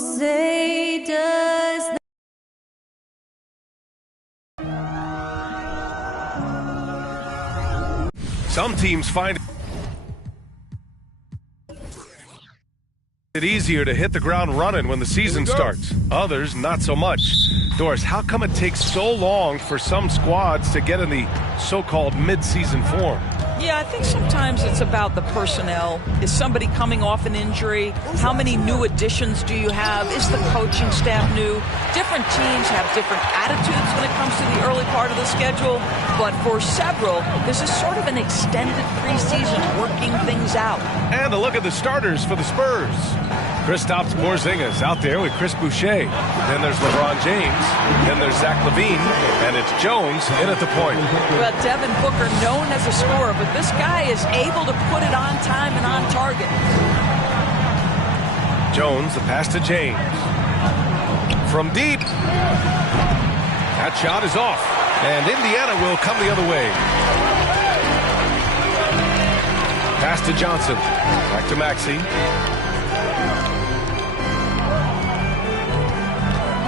say does Some teams find it easier to hit the ground running when the season starts. Others, not so much. Doris, how come it takes so long for some squads to get in the so-called mid-season form? Yeah, I think sometimes it's about the personnel. Is somebody coming off an injury? How many new additions do you have? Is the coaching staff new? Different teams have different attitudes when it comes to the early part of the schedule. But for several, this is sort of an extended preseason working things out. And a look at the starters for the Spurs. Kristaps Porzingis out there with Chris Boucher. Then there's LeBron James. Then there's Zach LaVine. And it's Jones in at the point. Well, Devin Booker, known as a scorer, but this guy is able to put it on time and on target. Jones, the pass to James. From deep. That shot is off. And Indiana will come the other way. Pass to Johnson. Back to Maxey.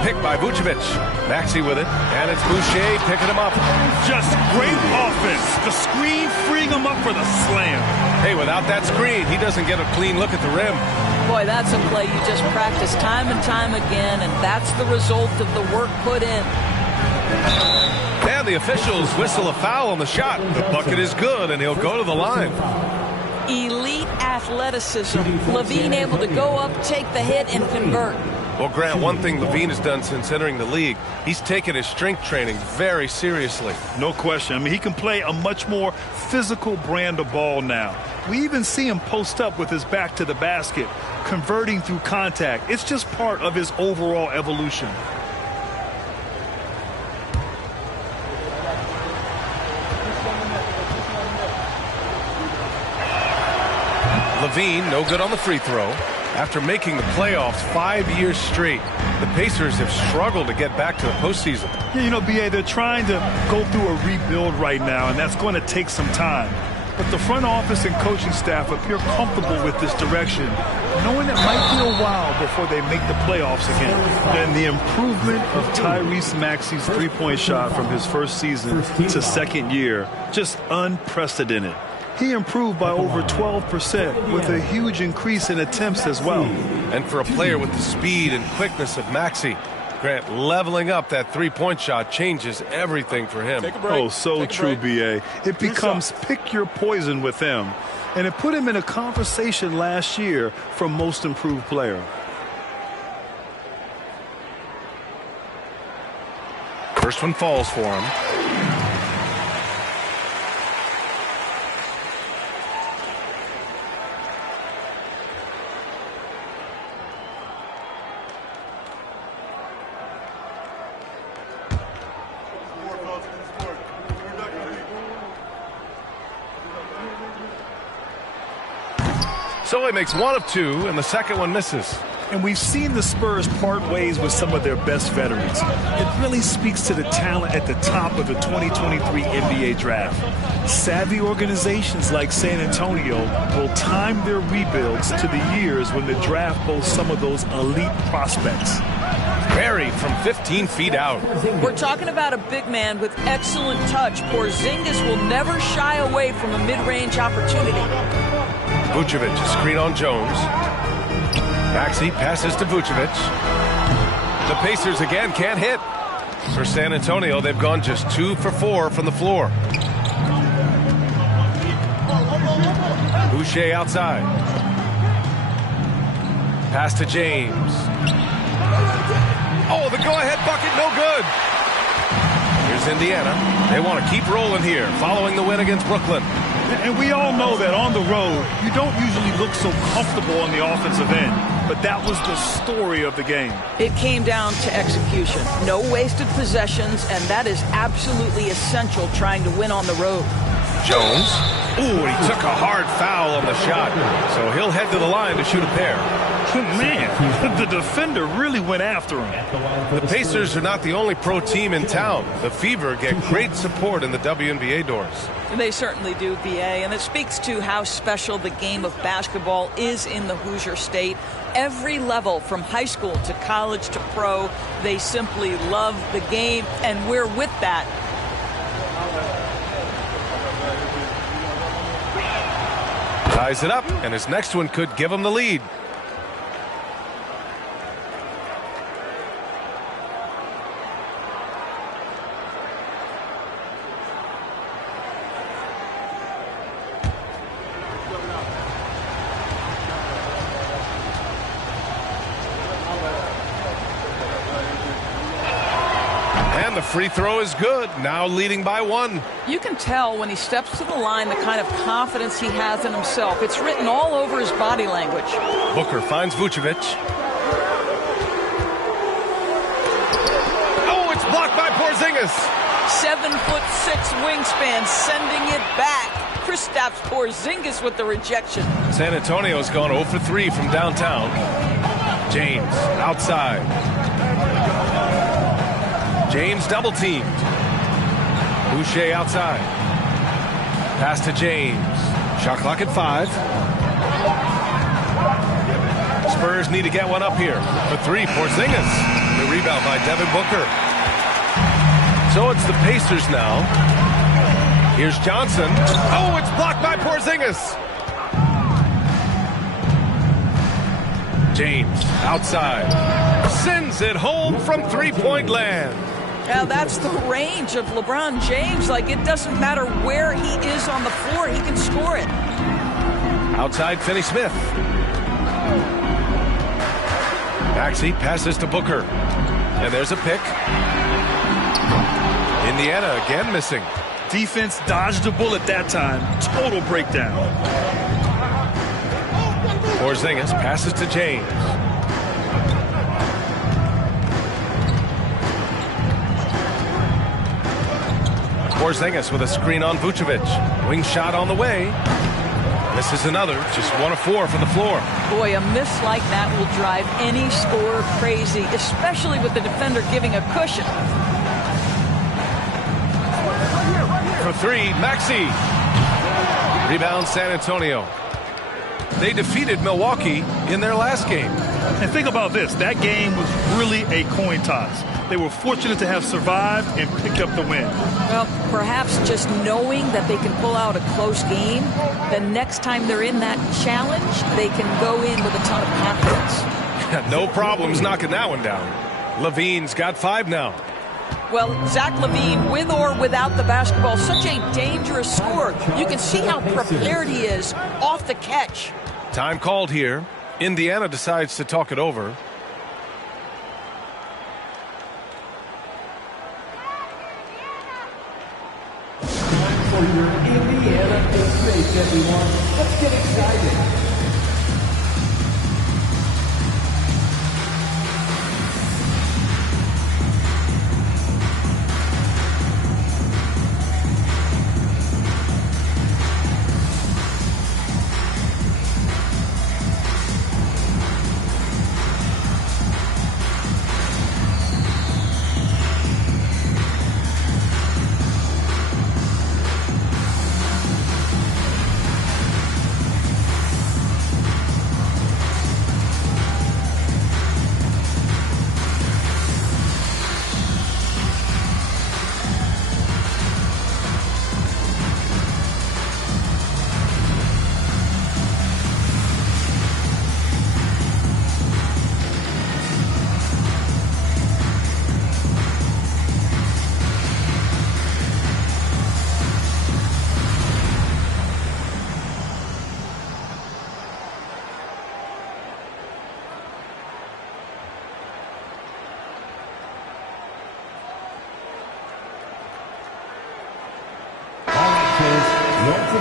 Picked by Vucevic. Maxey with it. And it's Boucher picking him up. Just great offense. The screen freeing him up for the slam. Hey, without that screen, he doesn't get a clean look at the rim. Boy, that's a play you just practice time and time again, and that's the result of the work put in. And the officials whistle a foul on the shot. The bucket is good, and he'll go to the line. Elite athleticism. LaVine able to go up, take the hit, and convert. Well, Grant, one thing LaVine has done since entering the league, he's taken his strength training very seriously. No question. I mean, he can play a much more physical brand of ball now. We even see him post up with his back to the basket, converting through contact. It's just part of his overall evolution. LaVine, no good on the free throw. After making the playoffs 5 years straight, the Pacers have struggled to get back to the postseason. Yeah, you know, B.A., they're trying to go through a rebuild right now, and that's going to take some time. But the front office and coaching staff appear comfortable with this direction, knowing it might be a while before they make the playoffs again. And the improvement of Tyrese Maxey's three-point shot from his first season to second year, just unprecedented. He improved by over 12% with a huge increase in attempts as well. And for a player with the speed and quickness of Maxey, Grant, leveling up that three-point shot changes everything for him. Oh, so true, B.A. It becomes pick your poison with him. And it put him in a conversation last year for most improved player. First one falls for him. So he makes one of two, and the second one misses. And we've seen the Spurs part ways with some of their best veterans. It really speaks to the talent at the top of the 2023 NBA draft. Savvy organizations like San Antonio will time their rebuilds to the years when the draft boasts some of those elite prospects. Buried from 15 feet out. We're talking about a big man with excellent touch. Porzingis will never shy away from a mid-range opportunity. Vucevic, a screen on Jones. Maxey passes to Vucevic. The Pacers again can't hit. For San Antonio, they've gone just 2 for 4 from the floor. Boucher outside. Pass to James. Oh, the go-ahead bucket, no good. Here's Indiana. They want to keep rolling here, following the win against Brooklyn. And we all know that on the road, you don't usually look so comfortable on the offensive end. But that was the story of the game. It came down to execution. No wasted possessions, and that is absolutely essential trying to win on the road. Jones. Ooh, he took a hard foul on the shot. So he'll head to the line to shoot a pair. Man, the defender really went after him. The Pacers are not the only pro team in town. The Fever get great support in the WNBA doors. They certainly do, BA, and it speaks to how special the game of basketball is in the Hoosier State. Every level, from high school to college to pro, they simply love the game, and we're with that. Ties it up, and his next one could give him the lead. And the free throw is good, now leading by 1. You can tell when he steps to the line the kind of confidence he has in himself. It's written all over his body language. Booker finds Vucevic. Oh, it's blocked by Porzingis. 7'6" wingspan, sending it back. Kristaps Porzingis with the rejection. San Antonio's gone 0 for 3 from downtown. James outside. James double teamed. Boucher outside. Pass to James. Shot clock at 5. Spurs need to get one up here. For 3, Porzingis. The rebound by Devin Booker. So it's the Pacers now. Here's Johnson. Oh, it's blocked by Porzingis. James outside. Sends it home from three-point land. Now that's the range of LeBron James. Like, it doesn't matter where he is on the floor, he can score it. Outside, Finney-Smith. Maxey passes to Booker. And there's a pick. Indiana again missing. Defense dodged a bullet that time. Total breakdown. Porzingis passes to James. Porzingis with a screen on Vucevic. Wing shot on the way. This is another. Just 1 of 4 from the floor. Boy, a miss like that will drive any scorer crazy, especially with the defender giving a cushion. For 3, Maxey. Rebound San Antonio. They defeated Milwaukee in their last game. And think about this. That game was really a coin toss. They were fortunate to have survived and picked up the win. Well, perhaps just knowing that they can pull out a close game, the next time they're in that challenge, they can go in with a ton of confidence. No problems knocking that one down. Levine's got 5 now. Well, Zach LaVine, with or without the basketball, such a dangerous scorer. You can see how prepared he is off the catch. Time called here. Indiana decides to talk it over. Time for your Indiana State, everyone. Let's get excited.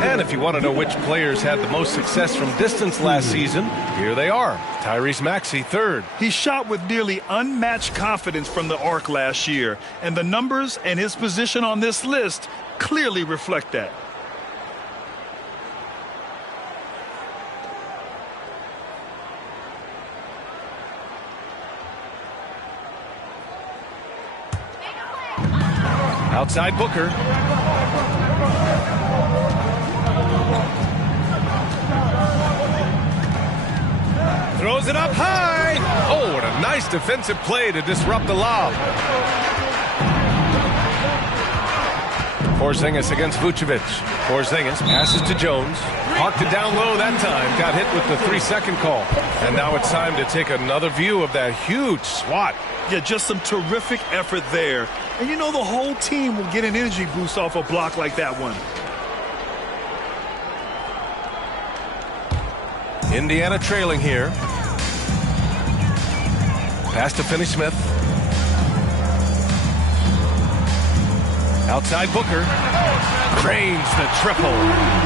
And if you want to know which players had the most success from distance last season, here they are. Tyrese Maxey, 3rd. He shot with nearly unmatched confidence from the arc last year, and the numbers and his position on this list clearly reflect that. Outside Booker. Throws it up high. Oh, what a nice defensive play to disrupt the lob. Porzingis against Vucevic. Porzingis passes to Jones. Parked it down low that time. Got hit with the 3-second call. And now it's time to take another view of that huge swat. Yeah, just some terrific effort there. And you know the whole team will get an energy boost off a block like that one. Indiana trailing here. Pass to Finney-Smith. Outside Booker. Cranes the triple.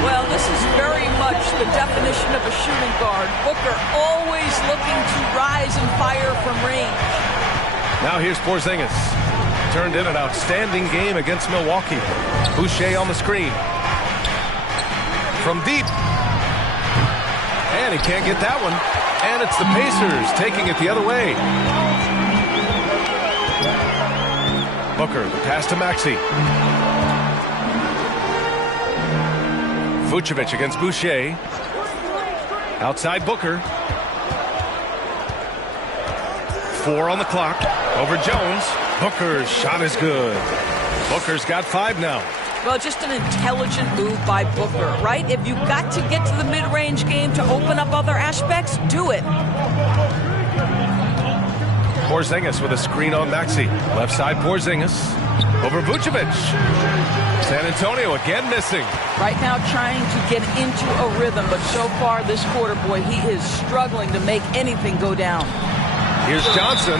Well, this is very much the definition of a shooting guard. Booker always looking to rise and fire from range. Now here's Porzingis. Turned in an outstanding game against Milwaukee. Boucher on the screen. From deep. And he can't get that one. And it's the Pacers taking it the other way. Booker, the pass to Maxey. Vucevic against Boucher. Outside Booker. 4 on the clock. Over Jones. Booker's shot is good. Booker's got 5 now. Well, just an intelligent move by Booker, right? If you've got to get to the mid-range game to open up other aspects, do it. Porzingis with a screen on Maxey. Left side Porzingis. Over Vucevic. San Antonio again missing. Right now trying to get into a rhythm, but so far this quarter, boy, he is struggling to make anything go down. Here's Johnson,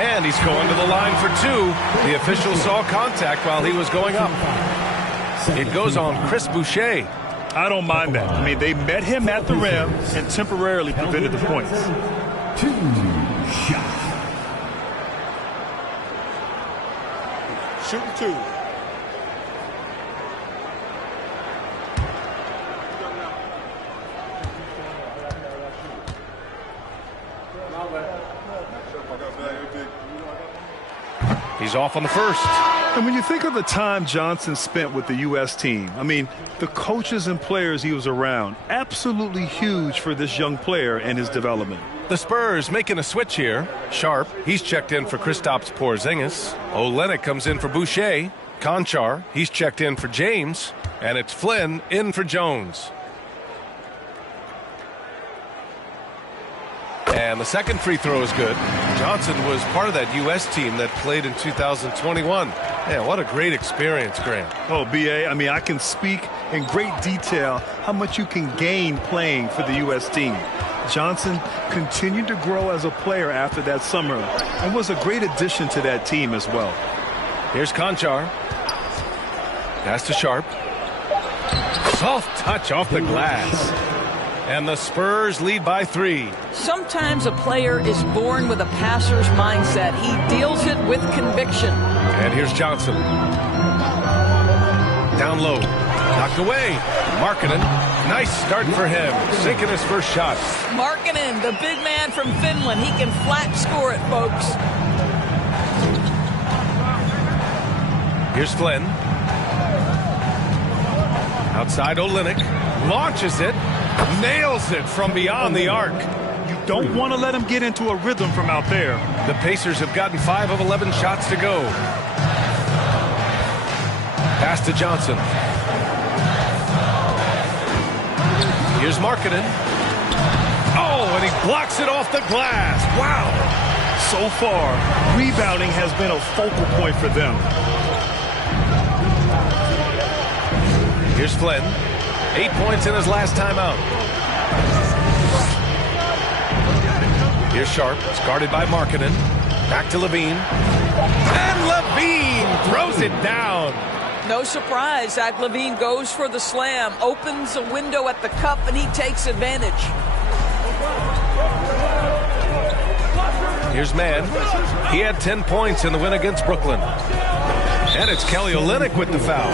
and he's going to the line for 2. The official saw contact while he was going up. It goes on Chris Boucher. I don't mind that. I mean, they met him at the rim and temporarily prevented the points. 2 shots. Shooting 2. He's off on the first. And when you think of the time Johnson spent with the U.S. team, I mean, the coaches and players he was around, absolutely huge for this young player and his development. The Spurs making a switch here. Sharp, he's checked in for Kristaps Porzingis. Olynyk comes in for Boucher. Conchar, he's checked in for James. And it's Flynn in for Jones. And the second free throw is good. Johnson was part of that U.S. team that played in 2021. Man, what a great experience, Grant. Oh, B.A., I mean, I can speak in great detail how much you can gain playing for the U.S. team. Johnson continued to grow as a player after that summer and was a great addition to that team as well. Here's Conchar. Pass to Sharp. Soft touch off the glass. And the Spurs lead by 3. Sometimes a player is born with a passer's mindset. He deals it with conviction. And here's Johnson. Down low. Knocked away. Markkanen. Nice start for him. Sinking his first shot. Markkanen, the big man from Finland. He can flat score it, folks. Here's Flynn. Outside Olynyk. Launches it. Nails it from beyond the arc. You don't want to let him get into a rhythm from out there. The Pacers have gotten 5 of 11 shots to go. Pass to Johnson. Here's Markkanen. Oh, and he blocks it off the glass. Wow. So far, rebounding has been a focal point for them. Here's Flynn. 8 points in his last time out. Here's Sharp. It's guarded by Markkanen. Back to Levine. And Levine throws it down. No surprise, Zach Levine goes for the slam, opens a window at the cup, and he takes advantage. Here's Mann. He had 10 points in the win against Brooklyn. And it's Kelly Olynyk with the foul.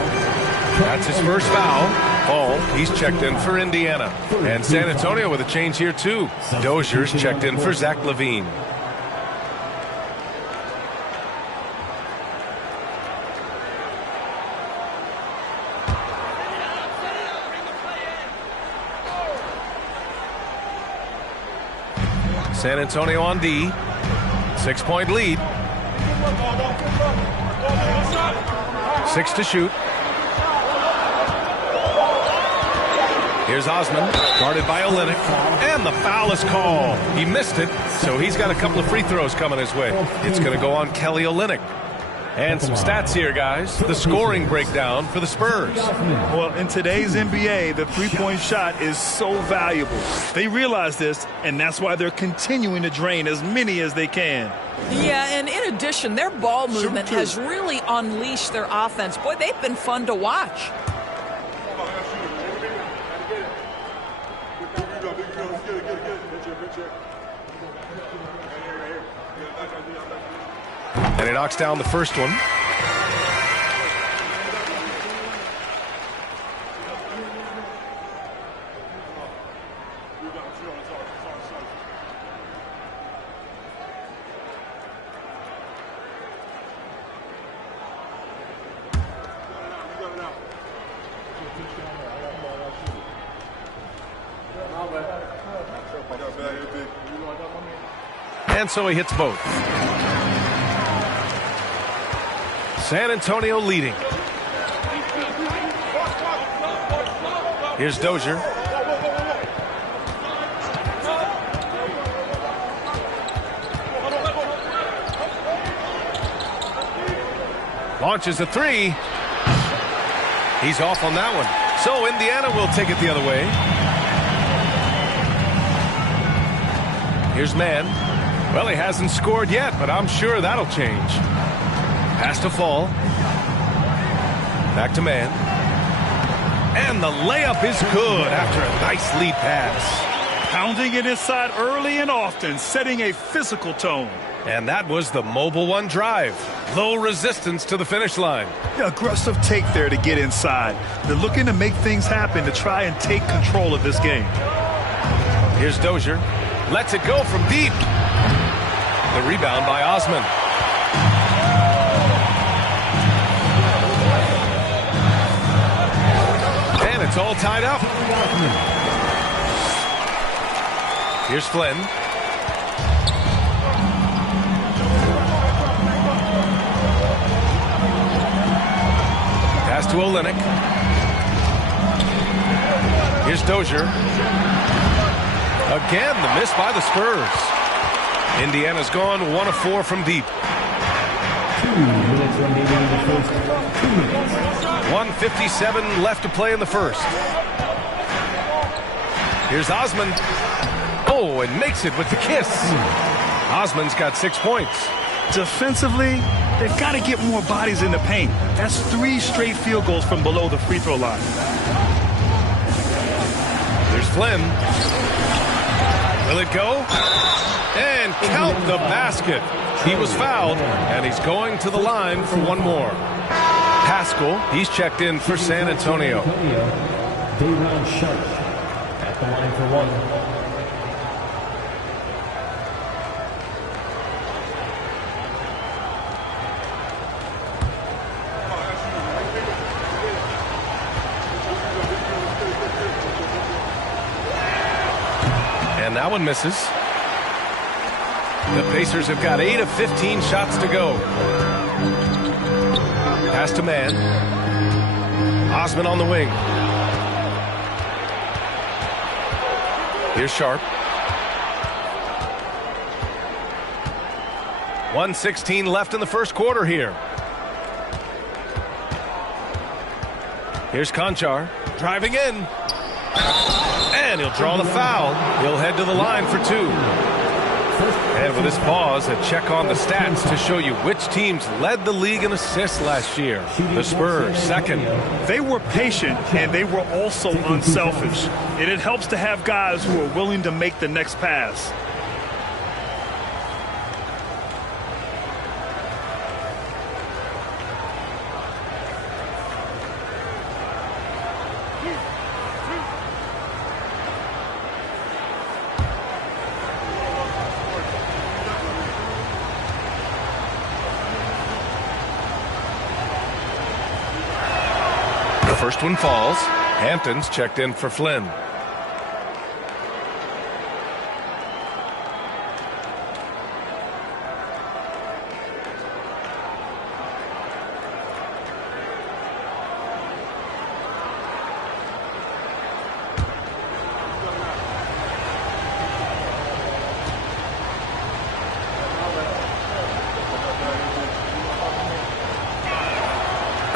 That's his first foul. Ball, he's checked in for Indiana. And San Antonio with a change here, too. Dozier's checked in for Zach Levine. San Antonio on D. 6-point lead. 6 to shoot. Here's Osman, guarded by Olynyk, and the foul is called. He missed it, so he's got a couple of free throws coming his way. It's going to go on Kelly Olynyk. And some stats here, guys. The scoring breakdown for the Spurs. Well, in today's NBA, the three-point shot is so valuable. They realize this, and that's why they're continuing to drain as many as they can. Yeah, and in addition, their ball movement has really unleashed their offense. Boy, they've been fun to watch. And he knocks down the first one. And so he hits both. San Antonio leading. Here's Dozier. Launches a three. He's off on that one. So Indiana will take it the other way. Here's Mann. Well, he hasn't scored yet, but I'm sure that'll change. Pass to Fall. Back to Mann. And the layup is good after a nice lead pass. Pounding it inside early and often, setting a physical tone. And that was the mobile one drive. Low resistance to the finish line. Aggressive take there to get inside. They're looking to make things happen to try and take control of this game. Here's Dozier. Lets it go from deep. The rebound by Osman. And it's all tied up. Here's Flynn. Pass to Olynyk. Here's Dozier. Again, the miss by the Spurs. Indiana's gone 1 of 4 from deep. 1:57 left to play in the first. Here's Osman. Oh, and makes it with the kiss. Osman's got 6 points. Defensively, they've got to get more bodies in the paint. That's 3 straight field goals from below the free throw line. There's Flynn. Will it go? And count the basket. He was fouled, and he's going to the line for one more. Pascal, he's checked in for San Antonio. Day-round Sharp at the line for one. And that one misses. The Pacers have got 8 of 15 shots to go. Pass to Mann. Osman on the wing. Here's Sharp. 1:16 left in the first quarter here. Here's Conchar driving in. And he'll draw the foul. He'll head to the line for 2. And with this pause, a check on the stats to show you which teams led the league in assists last year. The Spurs, second. They were patient, and they were also unselfish. And it helps to have guys who are willing to make the next pass. First one falls. Hampton's checked in for Flynn.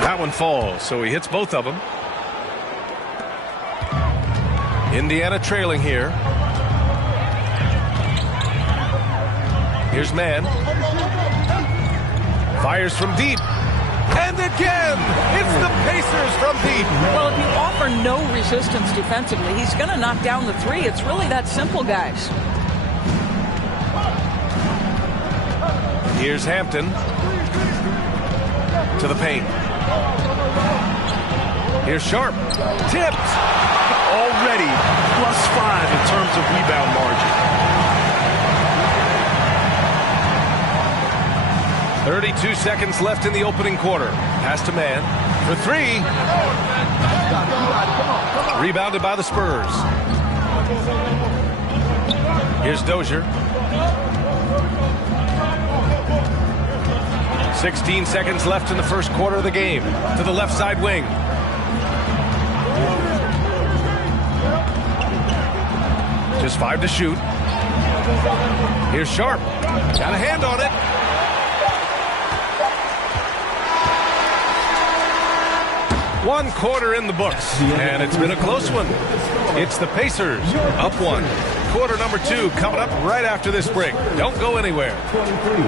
That one falls, so he hits both of them. Indiana trailing here. Here's Mann. Fires from deep. And again, it's the Pacers from deep. Well, if you offer no resistance defensively, he's going to knock down the three. It's really that simple, guys. Here's Hampton to the paint. Here's Sharp. Tipped. Already +5 in terms of rebound margin. 32 seconds left in the opening quarter. Pass to Mann for three. Rebounded by the Spurs. Here's Dozier. 16 seconds left in the first quarter of the game. To the left side wing. Just 5 to shoot. Here's Sharp. Got a hand on it. One quarter in the books, and it's been a close one. It's the Pacers up 1. Quarter number 2 coming up right after this break. Don't go anywhere. 23.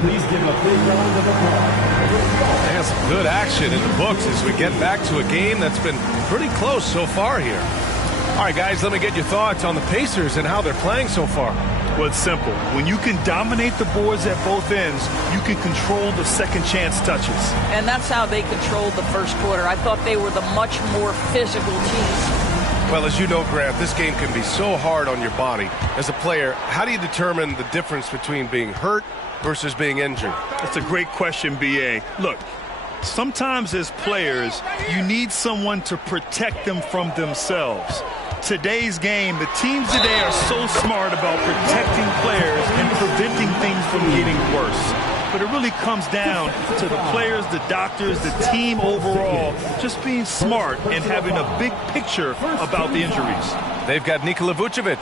Please give a big round of applause. And some good action in the books as we get back to a game that's been pretty close so far here. All right, guys, let me get your thoughts on the Pacers and how they're playing so far. Well, it's simple. When you can dominate the boards at both ends, you can control the second chance touches. And that's how they controlled the first quarter. I thought they were the much more physical team. Well, as you know, Grant, this game can be so hard on your body. As a player, how do you determine the difference between being hurt versus being injured? That's a great question, B.A. Look, sometimes as players, you need someone to protect them from themselves. Today's game, the teams today are so smart about protecting players and preventing things from getting worse. But it really comes down to the players, the doctors, the team overall, just being smart and having a big picture about the injuries. They've got Nikola Vucevic.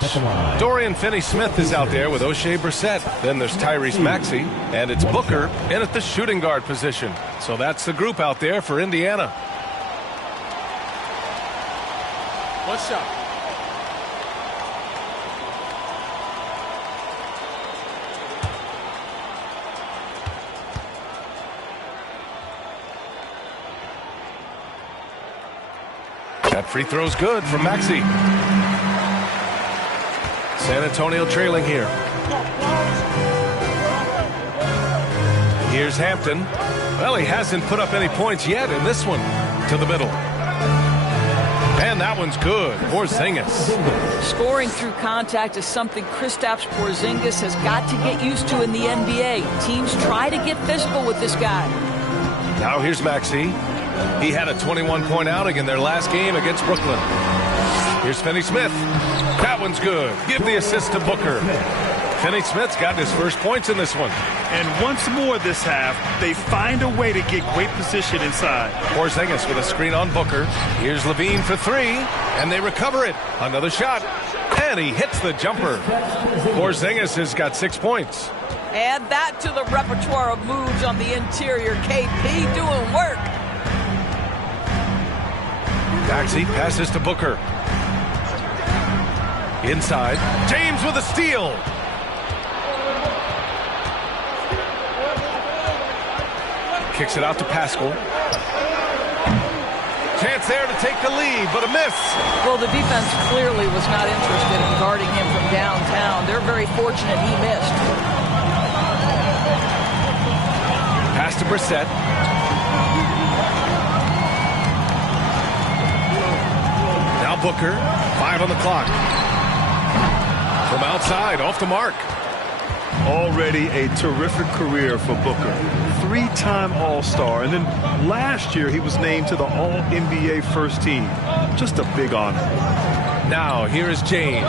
Dorian Finney-Smith is out there with O'Shea Brissett. Then there's Tyrese Maxey. And it's Booker in at the shooting guard position. So that's the group out there for Indiana. One shot. That free throw's good from Maxey. San Antonio trailing here. Here's Hampton. Well, he hasn't put up any points yet in this one. To the middle. And that one's good. Porzingis. Scoring through contact is something Kristaps Porzingis has got to get used to in the NBA. Teams try to get physical with this guy. Now here's Maxey. He had a 21-point outing in their last game against Brooklyn. Here's Finney-Smith. That one's good. Give the assist to Booker. Finney-Smith's got his first points in this one. And once more this half, they find a way to get great position inside. Porzingis with a screen on Booker. Here's Levine for three, and they recover it. Another shot, and he hits the jumper. Porzingis has got 6 points. Add that to the repertoire of moves on the interior. KP doing work. Maxey passes to Booker. Inside, James with a steal. Kicks it out to Pascal. Chance there to take the lead, but a miss. Well, the defense clearly was not interested in guarding him from downtown. They're very fortunate he missed. Pass to Brissett. Now Booker, 5 on the clock. From outside, off the mark. Already a terrific career for Booker. 3-time All-Star, and then last year he was named to the All-NBA first team. Just a big honor. Now here is James.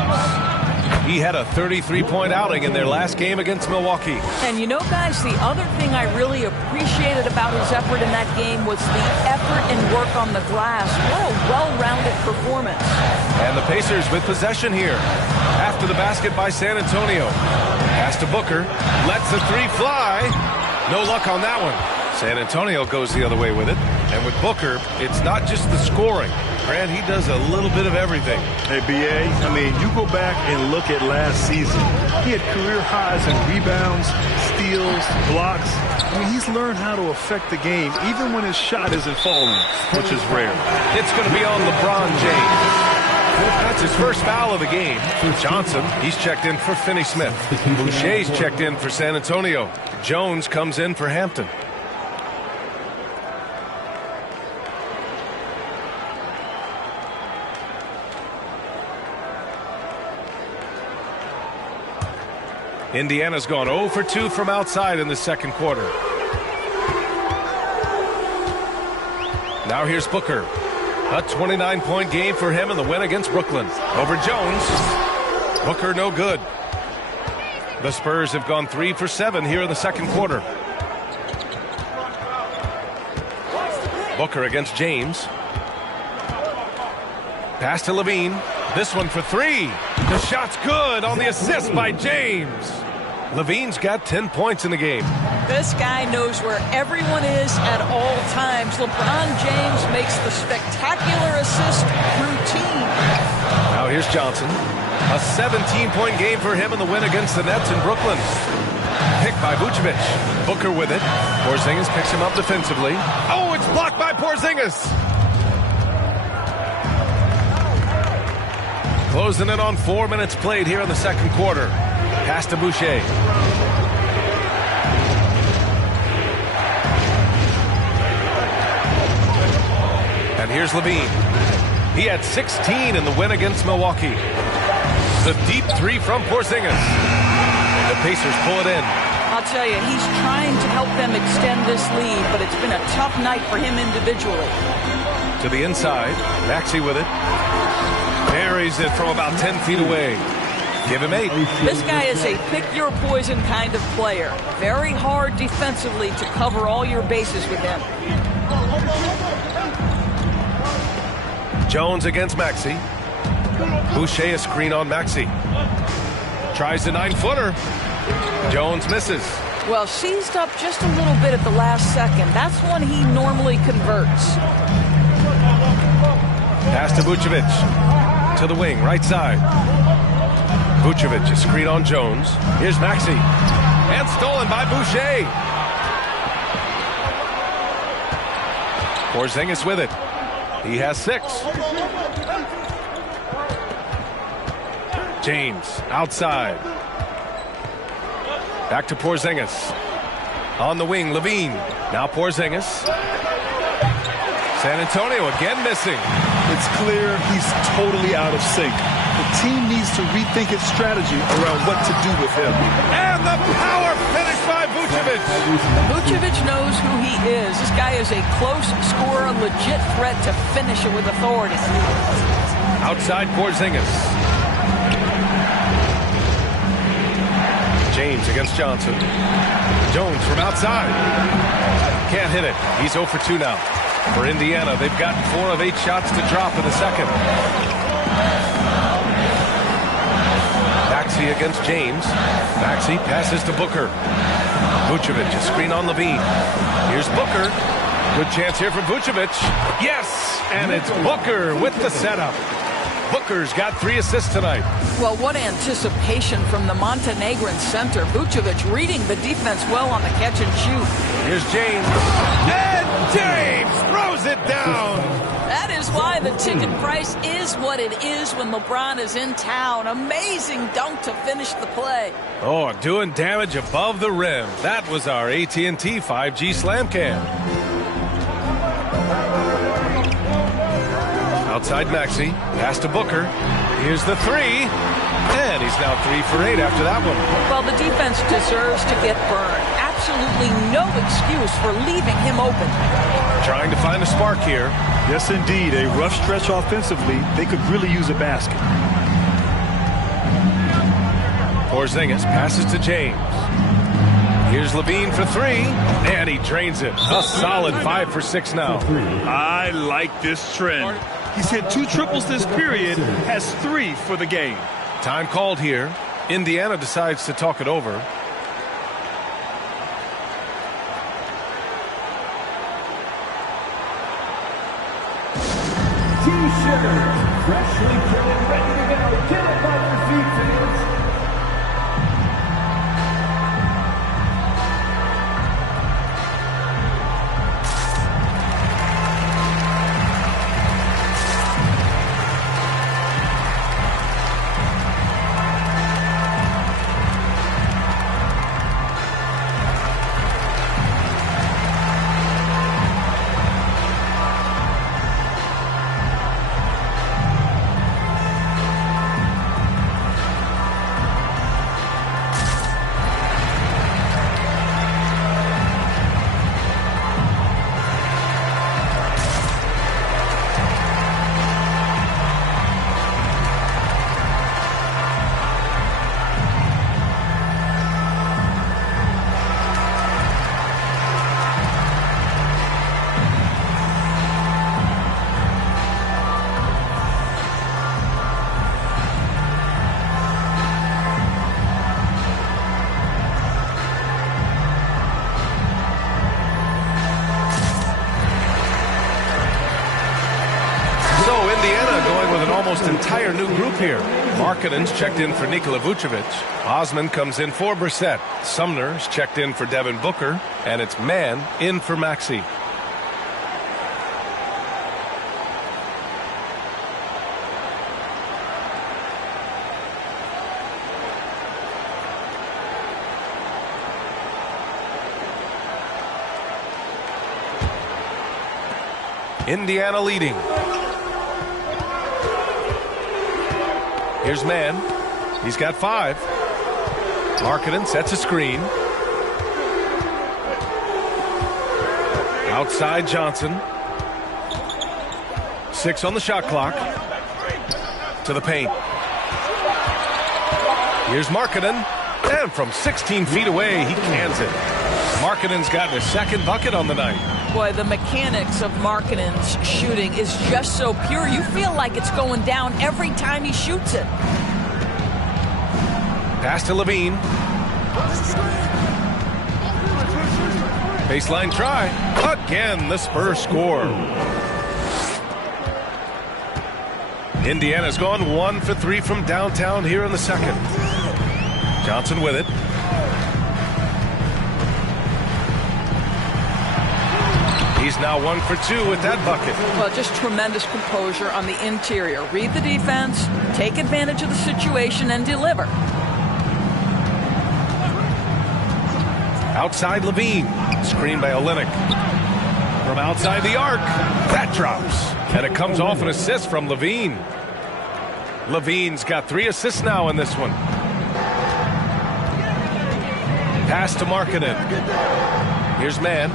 He had a 33-point outing in their last game against Milwaukee. And you know, guys, the other thing I really appreciated about his effort in that game was the effort and work on the glass. What a well-rounded performance. And the Pacers with possession here. After the basket by San Antonio. Pass to Booker. Lets the three fly. No luck on that one. San Antonio goes the other way with it. And with Booker, it's not just the scoring. Grant, he does a little bit of everything. Hey, B.A., I mean, you go back and look at last season. He had career highs in rebounds, steals, blocks. I mean, he's learned how to affect the game, even when his shot isn't falling, which is rare. It's going to be on LeBron James. That's his first foul of the game. Johnson, he's checked in for Finney-Smith. Boucher's checked in for San Antonio. Jones comes in for Hampton. Indiana's gone 0 for 2 from outside in the second quarter. Now here's Booker. A 29-point game for him in the win against Brooklyn. Over Jones. Booker no good. The Spurs have gone 3 for 7 here in the second quarter. Booker against James. Pass to Levine. This one for 3. The shot's good on the assist by James. Levine's got 10 points in the game. This guy knows where everyone is at all times. LeBron James makes the spectacular assist routine. Now here's Johnson. A 17-point game for him in the win against the Nets in Brooklyn. Picked by Vucevic. Booker with it. Porzingis picks him up defensively. Oh, it's blocked by Porzingis. Closing in on 4 minutes played here in the second quarter. Pass to Boucher. And here's Levine. He had 16 in the win against Milwaukee. The deep three from Porzingis. The Pacers pull it in. I'll tell you, he's trying to help them extend this lead, but it's been a tough night for him individually. To the inside. Maxey with it. Parries it from about 10 feet away. Give him 8. This guy is a pick-your-poison kind of player. Very hard defensively to cover all your bases with him. Jones against Maxey. Boucher a screen on Maxey. Tries the 9-footer. Jones misses. Well, seized up just a little bit at the last second. That's when he normally converts. Pass to Vucevic. To the wing, right side. Vucevic, a screen on Jones. Here's Maxey. And stolen by Boucher. Porzingis with it. He has 6. James, outside. Back to Porzingis. On the wing, Levine. Now Porzingis. San Antonio again missing. It's clear he's totally out of sync. The team needs to rethink its strategy around what to do with him. And the power finish by Vucevic. Vucevic knows who he is. This guy is a close scorer, legit threat to finish it with authority. Outside Porzingis. James against Johnson. Jones from outside. Can't hit it. He's 0 for 2 now. For Indiana, they've gotten 4 of 8 shots to drop in the second. Maxey against James. Maxey passes to Booker. Vucevic, a screen on Levine. Here's Booker. Good chance here from Vucevic. Yes! And it's Booker with the setup. Booker's got 3 assists tonight. Well, what anticipation from the Montenegrin center. Vucevic reading the defense well on the catch and shoot. Here's James. And James throws it down. That is why the ticket price is what it is when LeBron is in town. Amazing dunk to finish the play. Oh, doing damage above the rim. That was our AT&T 5G Slam Cam. Outside Maxey. Pass to Booker. Here's the 3. And he's now 3 for 8 after that one. Well, the defense deserves to get burned. Absolutely no excuse for leaving him open. Trying to find a spark here. Yes, indeed. A rough stretch offensively. They could really use a basket. Porzingis passes to James. Here's Levine for three, and he drains it. A solid 5 for 6 now. I like this trend. He's hit 2 triples this period, has 3 for the game. Time called here. Indiana decides to talk it over. T-shirts, freshly printed, ready to go. Get up on your feet, fans. Entire new group here. Markkanen's checked in for Nikola Vucevic. Osman comes in for Brissett. Sumner's checked in for Devin Booker. And it's Mann in for Maxey. Indiana leading. Here's Mann. He's got 5. Markkanen sets a screen. Outside Johnson. 6 on the shot clock. To the paint. Here's Markkanen. And from 16 feet away, he cans it. Markkanen's gotten his 2nd bucket on the night. Boy, the mechanics of Markkanen's shooting is just so pure. You feel like it's going down every time he shoots it. Pass to Levine. Baseline try. Again, the Spurs score. Indiana's gone 1 for 3 from downtown here in the 2nd. Johnson with it. He's now 1 for 2 with that bucket. Well, just tremendous composure on the interior. Read the defense, take advantage of the situation, and deliver. Outside Levine. Screen by Olynyk. From outside the arc. That drops. And it comes off an assist from Levine. Levine's got 3 assists now in this one. Pass to Markkanen. Here's Mann.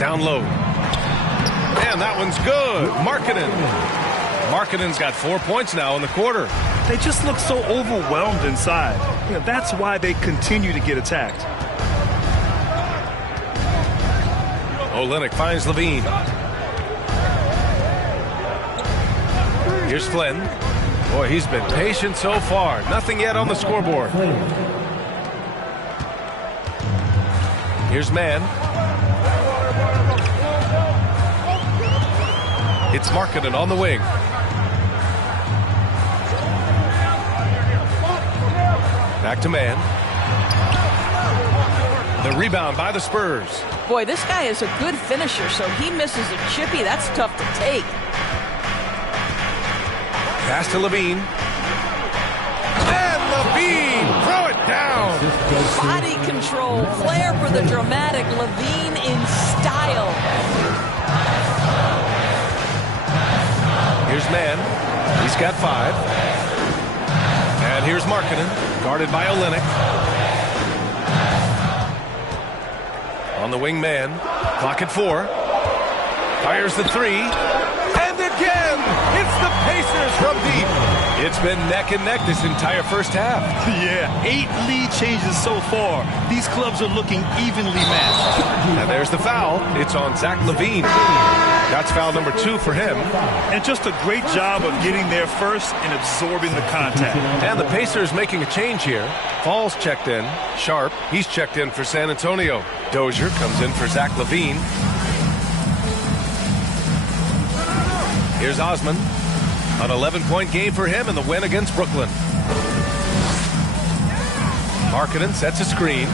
Down low. And that one's good. Markkanen's got 4 points now in the quarter. They just look so overwhelmed inside. That's why they continue to get attacked. Olynyk finds Levine. Here's Flynn. Boy, he's been patient so far. Nothing yet on the scoreboard. Here's Mann. It's Markkanen on the wing. Back to Mann. The rebound by the Spurs. Boy, this guy is a good finisher, so he misses a chippy. That's tough to take. Pass to Levine. And Levine, throw it down. Body control, flair for the dramatic. Levine in style. Here's Mann. He's got 5. And here's Markkanen, guarded by Olynyk. On the wing, Mann. Clock at 4. Fires the 3. And again, it's the Pacers from deep. It's been neck and neck this entire first half. Yeah, 8 lead changes so far. These clubs are looking evenly matched. And there's the foul. It's on Zach LaVine. That's foul number 2 for him. And just a great job of getting there first and absorbing the contact. And the Pacers making a change here. Falls checked in. Sharp, he's checked in for San Antonio. Dozier comes in for Zach LaVine. Here's Osman. An 11-point game for him in the win against Brooklyn. Markkanen sets a screen.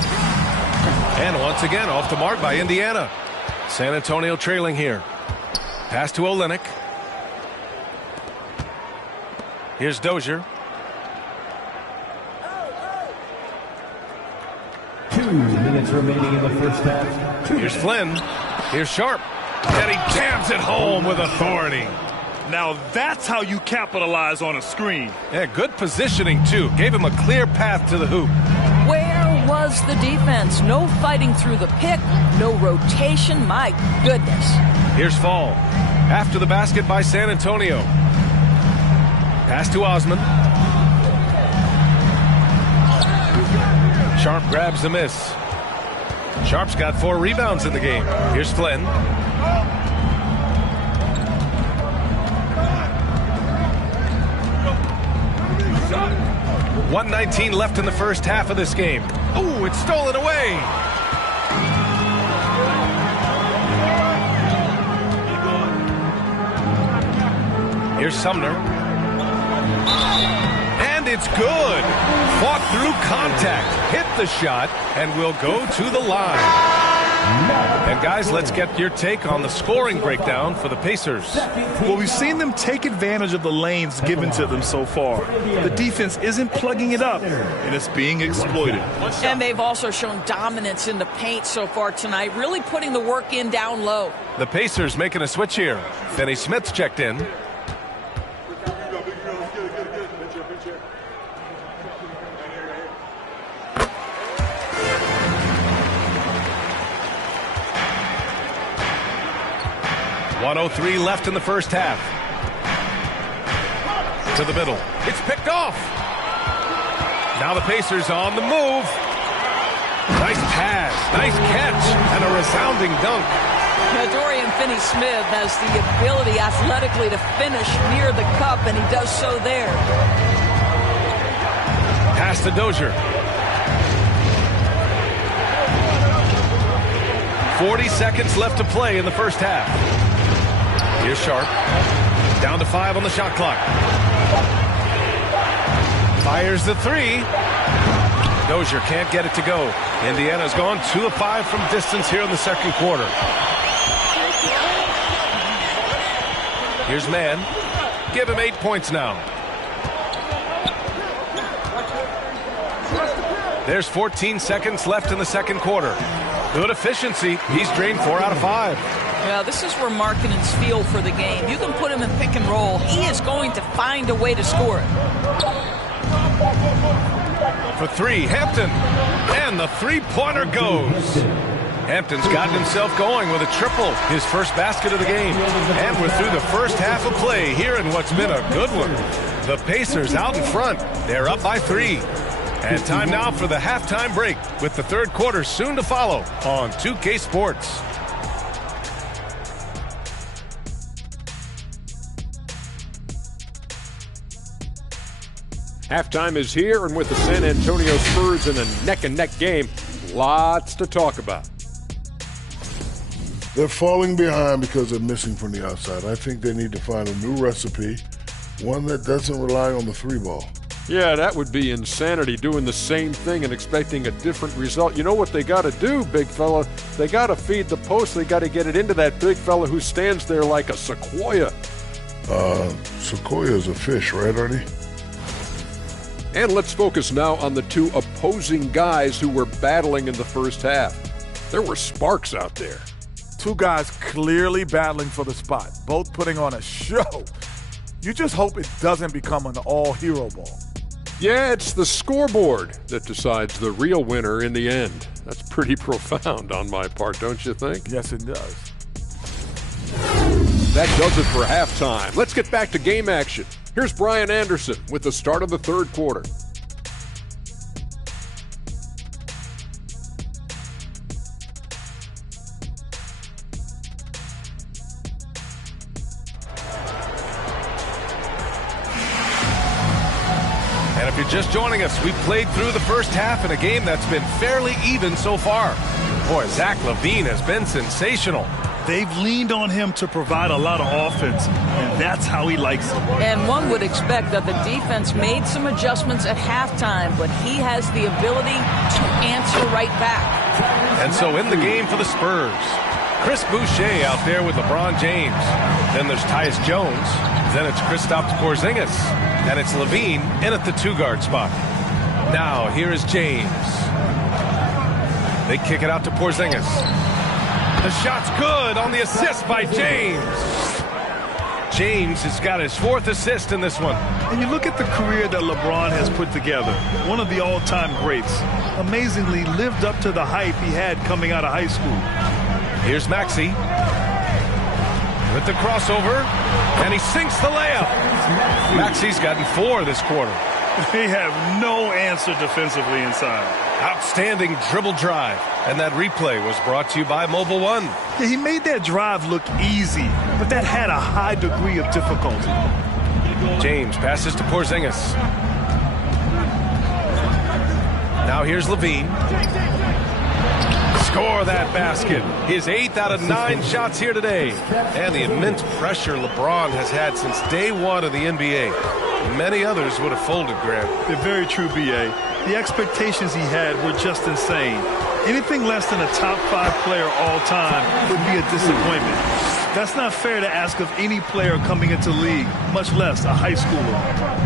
And once again off the mark by Indiana. San Antonio trailing here. Pass to Olynyk. Here's Dozier. 2 minutes remaining in the first half. Here's Flynn. Here's Sharp. And he jams it home with authority. Now that's how you capitalize on a screen. Yeah, good positioning, too. Gave him a clear path to the hoop. Where was the defense? No fighting through the pick, no rotation. My goodness. Here's Fall. After the basket by San Antonio. Pass to Osman. Sharp grabs the miss. Sharp's got 4 rebounds in the game. Here's Flynn. 1:19 left in the first half of this game. Ooh, it's stolen away. Here's Sumner. And it's good. Fought through contact, hit the shot, and will go to the line. And guys, let's get your take on the scoring breakdown for the Pacers. Well, we've seen them take advantage of the lanes given to them so far. The defense isn't plugging it up, and it's being exploited. And they've also shown dominance in the paint so far tonight, really putting the work in down low. The Pacers making a switch here. Finney Smith's checked in. .103 left in the first half. To the middle. It's picked off. Now the Pacers on the move. Nice pass, nice catch, and a resounding dunk. Now, Dorian Finney-Smith has the ability athletically to finish near the cup, and he does so there. Pass to Dozier. 40 seconds left to play in the first half. Here's Sharp. Down to 5 on the shot clock. Fires the 3. Dozier can't get it to go. Indiana's gone 2 of 5 from distance here in the second quarter. Here's Mann. Give him 8 points now. There's 14 seconds left in the second quarter. Good efficiency. He's drained 4 out of 5. Yeah, this is where Markkanen's feel for the game. You can put him in pick and roll. He is going to find a way to score it. For 3, Hampton. And the 3-pointer goes. Hampton's gotten himself going with a triple, his first basket of the game. And we're through the first half of play here in what's been a good one. The Pacers out in front. They're up by 3. And time now for the halftime break, with the third quarter soon to follow on 2K Sports. Halftime is here, and with the San Antonio Spurs in a neck-and-neck game, lots to talk about. They're falling behind because they're missing from the outside. I think they need to find a new recipe, one that doesn't rely on the 3-ball. Yeah, that would be insanity, doing the same thing and expecting a different result. You know what they got to do, big fella? They got to feed the post. They got to get it into that big fella who stands there like a sequoia. Sequoia is a fish, right, Artie? And let's focus now on the 2 opposing guys who were battling in the first half. There were sparks out there. 2 guys clearly battling for the spot, both putting on a show. You just hope it doesn't become an all-hero ball. Yeah, it's the scoreboard that decides the real winner in the end. That's pretty profound on my part, don't you think? Yes, it does. That does it for halftime. Let's get back to game action. Here's Brian Anderson with the start of the third quarter. And if you're just joining us, we've played through the first half in a game that's been fairly even so far. Boy, Zach LaVine has been sensational. They've leaned on him to provide a lot of offense, and that's how he likes it. And one would expect that the defense made some adjustments at halftime, but he has the ability to answer right back. And so in the game for the Spurs, Chris Boucher out there with LeBron James. Then there's Tyus Jones. Then it's Kristaps Porzingis. And it's LaVine in at the two-guard spot. Now, here is James. They kick it out to Porzingis. The shot's good on the assist by James. James has got his 4th assist in this one. And you look at the career that LeBron has put together. One of the all-time greats. Amazingly lived up to the hype he had coming out of high school. Here's Maxey with the crossover, and he sinks the layup. Maxey's gotten 4 this quarter. They have no answer defensively inside. Outstanding dribble drive. And that replay was brought to you by Mobile One. Yeah, he made that drive look easy, but that had a high degree of difficulty. James passes to Porzingis. Now here's LaVine. Score that basket. His 8th out of 9 shots here today. And the immense pressure LeBron has had since day one of the NBA. Many others would have folded, Grant. They're very true, B.A. The expectations he had were just insane. Anything less than a top 5 player all time would be a disappointment. That's not fair to ask of any player coming into the league, much less a high schooler.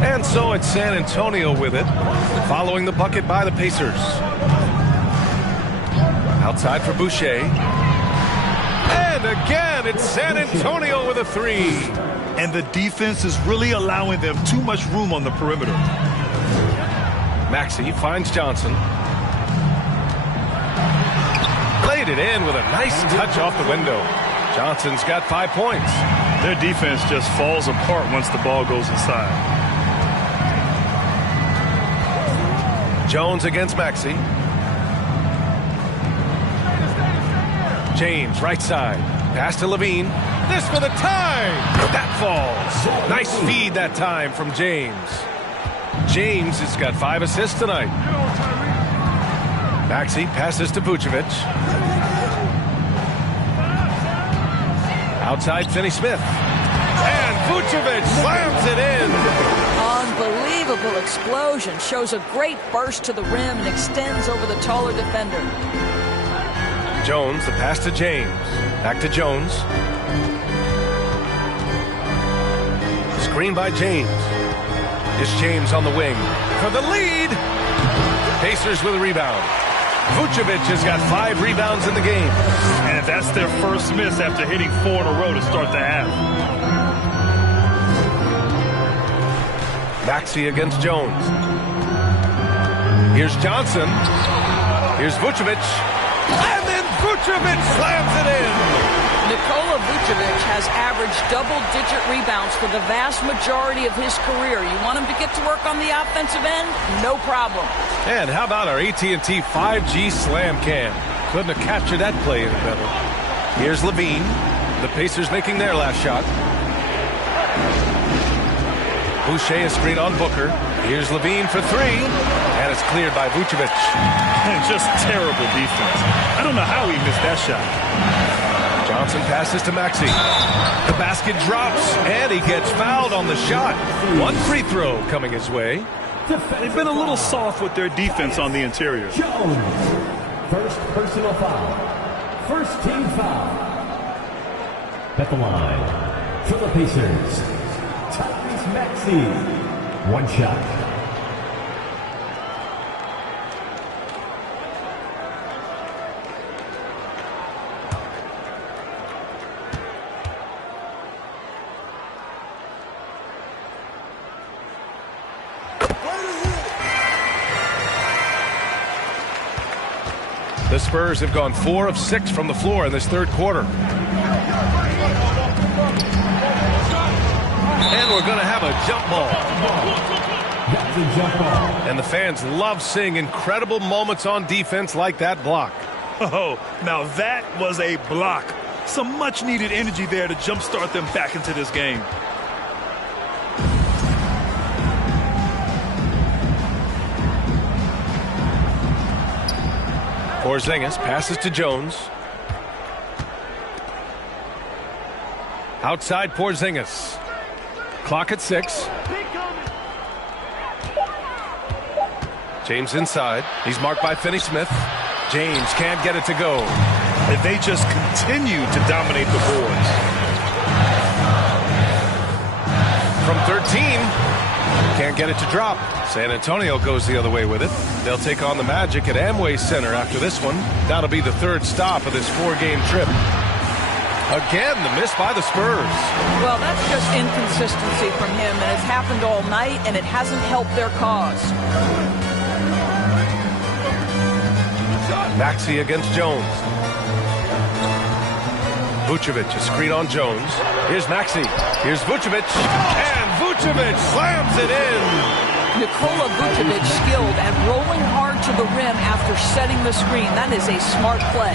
And so it's San Antonio with it, following the bucket by the Pacers. Outside for Boucher. And again, it's San Antonio with a 3. And the defense is really allowing them too much room on the perimeter. Maxey finds Johnson. Laid it in with a nice touch off the window. Johnson's got 5 points. Their defense just falls apart once the ball goes inside. Jones against Maxey. James, right side. Pass to LaVine. This for the time. That falls. Nice feed that time from James. James has got 5 assists tonight. Maxey passes to Vucevic. Outside, Finney-Smith. And Vucevic slams it in. Unbelievable explosion. Shows a great burst to the rim and extends over the taller defender. Jones, the pass to James. Back to Jones. Screen by James. Is James on the wing for the lead. Pacers with a rebound. Vucevic has got 5 rebounds in the game. And that's their first miss after hitting 4 in a row to start the half. Maxey against Jones. Here's Johnson. Here's Vucevic. And then Vucevic slams it in. Nikola Vucevic has averaged double-digit rebounds for the vast majority of his career. You want him to get to work on the offensive end? No problem. And how about our AT&T 5G slam cam? Couldn't have captured that play any better. Here's LaVine. The Pacers making their last shot. Boucher a screen on Booker. Here's LaVine for 3. And it's cleared by Vucevic. Just terrible defense. I don't know how he missed that shot. Johnson passes to Maxey. The basket drops, and he gets fouled on the shot. 1 free throw coming his way. They've been a little soft with their defense on the interior. Jones. First personal foul. First team foul. At the line for the Pacers, Tyrese Maxey. 1 shot. The Spurs have gone 4 of 6 from the floor in this third quarter. And we're going to have a jump ball. That's a jump ball. And the fans love seeing incredible moments on defense like that block. Oh, now that was a block. Some much-needed energy there to jumpstart them back into this game. Porzingis passes to Jones. Outside Porzingis. Clock at 6. James inside. He's marked by Finney-Smith. James can't get it to go. And they just continue to dominate the boards. From 13. Can't get it to drop. San Antonio goes the other way with it. They'll take on the Magic at Amway Center after this one. That'll be the third stop of this 4-game trip. Again, the miss by the Spurs. Well, that's just inconsistency from him, and it's happened all night, and it hasn't helped their cause. Maxey against Jones. Vucevic, a screen on Jones. Here's Maxey. Here's Vucevic. And Vucevic slams it in. Nikola Vucevic skilled at rolling hard to the rim after setting the screen. That is a smart play.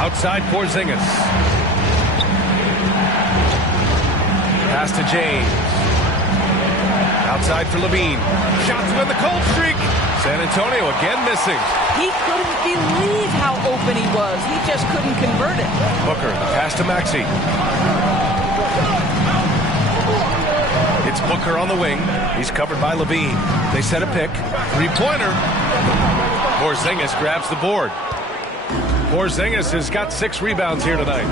Outside Porzingis. Pass to James. Outside for Levine. Shots win the cold streak. San Antonio again missing. He couldn't believe how open he was. He just couldn't convert it. Booker, pass to Maxey. It's Booker on the wing. He's covered by Levine. They set a pick. Three-pointer. Porzingis grabs the board. Porzingis has got 6 rebounds here tonight.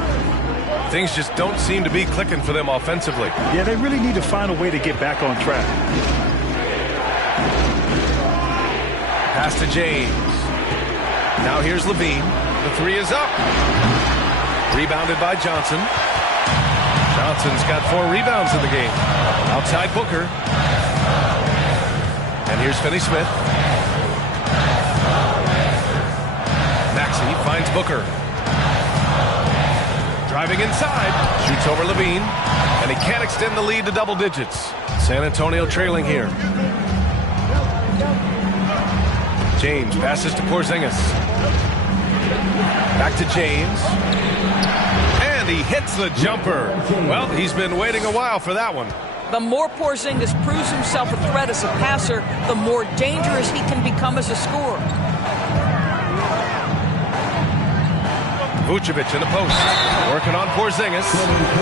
Things just don't seem to be clicking for them offensively. Yeah, they really need to find a way to get back on track. Pass to James. Now here's Levine. The 3 is up. Rebounded by Johnson. Johnson's got 4 rebounds in the game. Outside Booker. And here's Finney-Smith. Maxey finds Booker. Driving inside. Shoots over Levine. And he can't extend the lead to double digits. San Antonio trailing here. James passes to Porzingis. Back to James. And he hits the jumper. Well, he's been waiting a while for that one. The more Porzingis proves himself a threat as a passer, the more dangerous he can become as a scorer. Vucevic in the post. Working on Porzingis.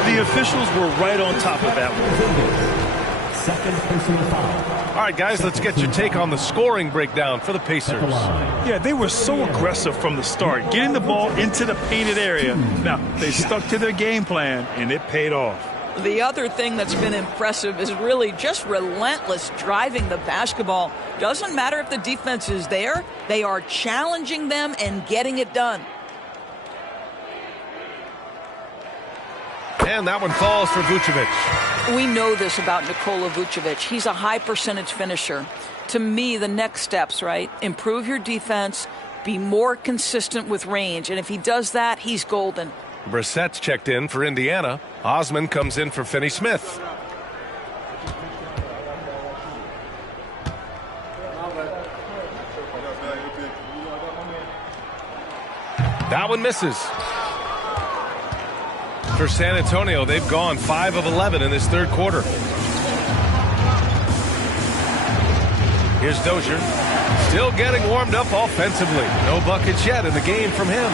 The officials were right on top of that one. Second personal foul. All right, guys, let's get your take on the scoring breakdown for the Pacers. Yeah, they were so aggressive from the start, getting the ball into the painted area. Now, they stuck to their game plan, and it paid off. The other thing that's been impressive is really just relentless driving the basketball. Doesn't matter if the defense is there, they are challenging them and getting it done. And that one falls for Vucevic. We know this about Nikola Vucevic. He's a high percentage finisher. To me, the next steps, right? Improve your defense, be more consistent with range. And if he does that, he's golden. Brissett's checked in for Indiana. Osman comes in for Finney-Smith. That one misses. For San Antonio, they've gone 5 of 11 in this third quarter. Here's Dozier. Still getting warmed up offensively. No buckets yet in the game from him.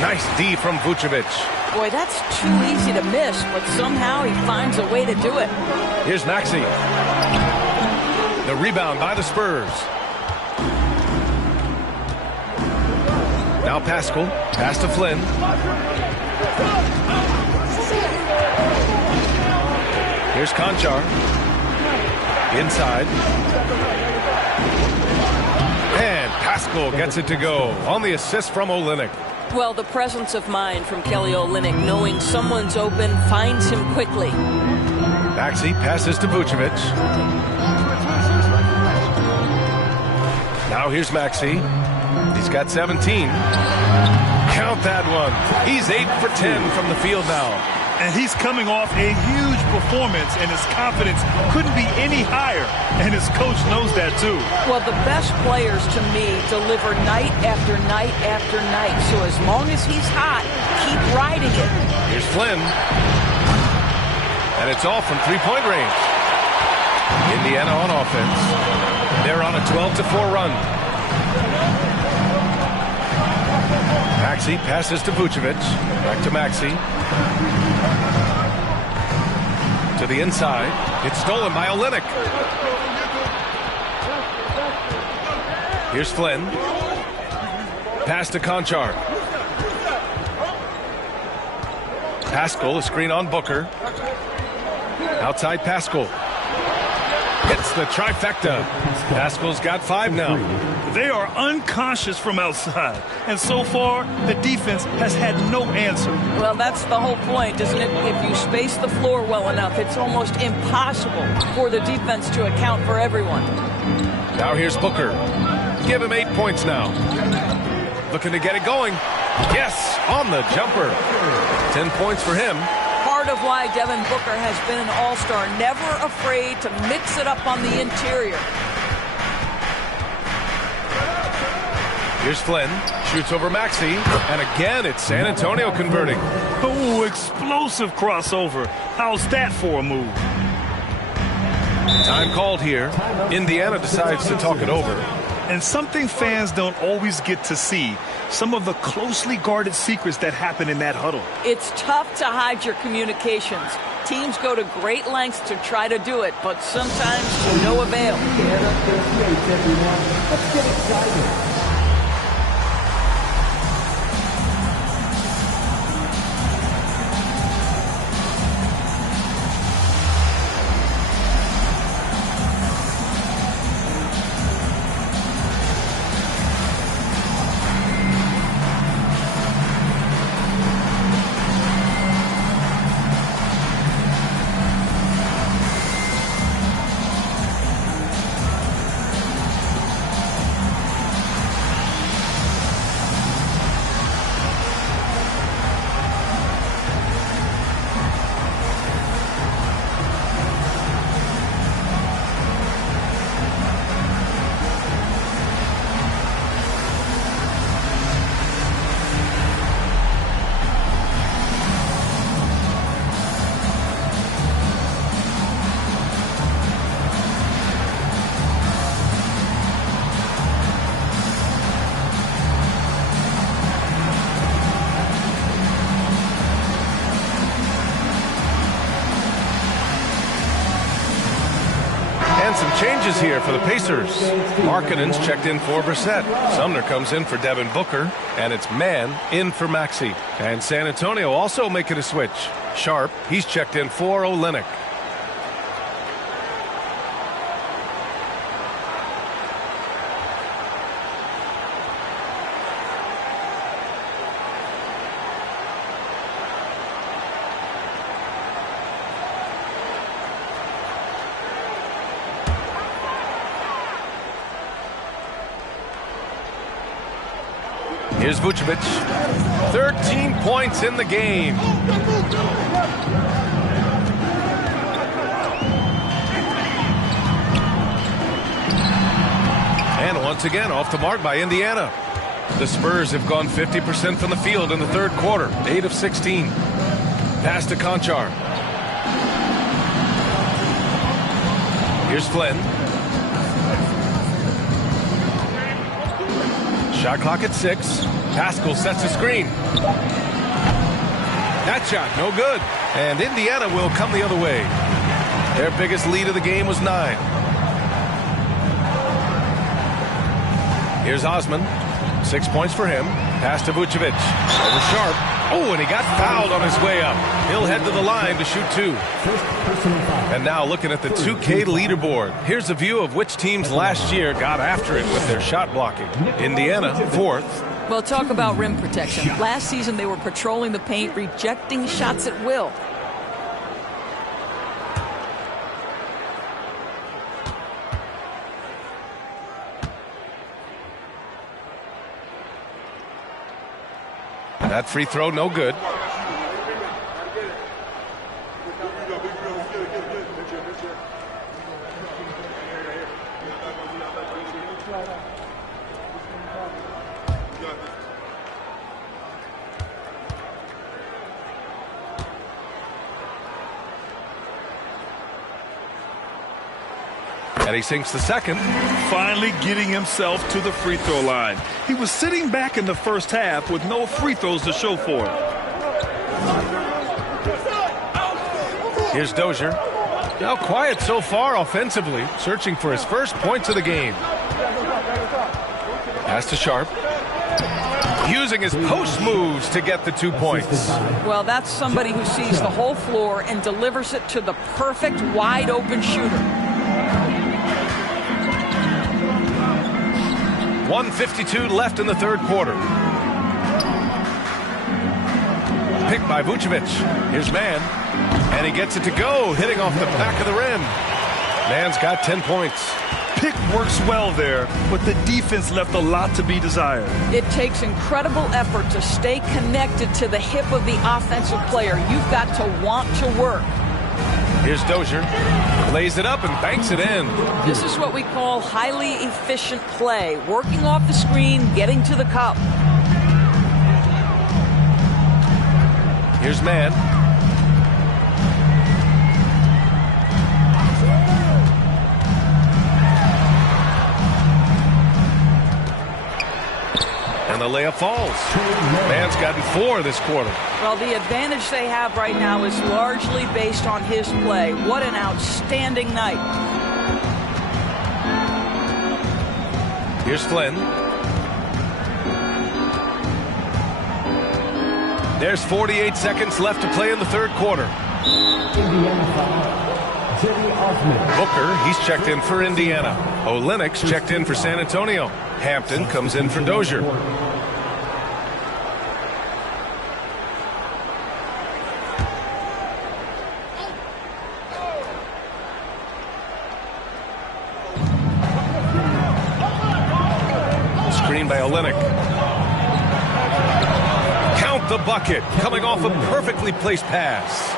Nice D from Vucevic. Boy, that's too easy to miss, but somehow he finds a way to do it. Here's Maxey. The rebound by the Spurs. Now Pascal. Pass to Flynn. Here's Conchar. Inside. And Pascal gets it to go on the assist from Olynyk. Well, the presence of mind from Kelly Olynyk, knowing someone's open, finds him quickly. Maxey passes to Vucevic. Now here's Maxey. He's got 17. Count that one. He's 8 for 10 from the field now. And he's coming off a huge performance, and his confidence couldn't be any higher. And his coach knows that, too. Well, the best players, to me, deliver night after night after night. So as long as he's hot, keep riding it. Here's Flynn. And it's all from three-point range. Indiana on offense. They're on a 12-4 run. Maxey passes to Vucevic. Back to Maxey. To the inside. It's stolen by Olynyk. Here's Flynn. Pass to Conchar. Pascal, a screen on Booker. Outside Pascal. Hits the trifecta. Pascal's got 5 now. They are unconscious from outside. And so far, the defense has had no answer. Well, that's the whole point, isn't it? If you space the floor well enough, it's almost impossible for the defense to account for everyone. Now here's Booker. Give him 8 points now. Looking to get it going. Yes, on the jumper. 10 points for him. Part of why Devin Booker has been an all-star, never afraid to mix it up on the interior. Here's Flynn, shoots over Maxey, and again it's San Antonio converting. Oh, explosive crossover. How's that for a move? Time called here. Indiana decides to talk it over. And something fans don't always get to see, some of the closely guarded secrets that happen in that huddle. It's tough to hide your communications. Teams go to great lengths to try to do it, but sometimes to no avail. Indiana 58, everyone. Let's get excited. Some changes here for the Pacers. Markkanen's checked in for Brissett. Sumner comes in for Devin Booker, and it's Mann in for Maxey. And San Antonio also making a switch. Sharp, he's checked in for Olynyk. Here's Vucevic. 13 points in the game. And once again, off the mark by Indiana. The Spurs have gone 50% from the field in the third quarter. 8 of 16. Pass to Conchar. Here's Flynn. Shot clock at 6. Pascal sets a screen. That shot, no good. And Indiana will come the other way. Their biggest lead of the game was 9. Here's Osman. 6 points for him. Pass to Vucevic. Over Sharp. Oh, and he got fouled on his way up. He'll head to the line to shoot 2. And now looking at the 2K leaderboard. Here's a view of which teams last year got after it with their shot blocking. Indiana, 4th. Well, talk about rim protection. Last season, they were patrolling the paint, rejecting shots at will. That free throw, no good. And he sinks the second. Finally getting himself to the free throw line. He was sitting back in the first half with no free throws to show for it. Here's Dozier. Now quiet so far offensively, searching for his first points of the game. Pass to Sharp. Using his post moves to get the 2 points. Well, that's somebody who sees the whole floor and delivers it to the perfect wide open shooter. 1:52 left in the third quarter. Picked by Vucevic. Here's Mann. And he gets it to go, hitting off the back of the rim. Mann's got 10 points. Pick works well there, but the defense left a lot to be desired. It takes incredible effort to stay connected to the hip of the offensive player. You've got to want to work. Here's Dozier. Lays it up and banks it in. This is what we call highly efficient play. Working off the screen, getting to the cup. Here's Mann. And the layup falls. Mann's gotten 4 this quarter. Well, the advantage they have right now is largely based on his play. What an outstanding night. Here's Flynn. There's 48 seconds left to play in the third quarter. Booker, he's checked in for Indiana. Olynyk's checked in for San Antonio. Hampton comes in for Dozier. Screen by Olynyk. Count the bucket, coming off a perfectly placed pass.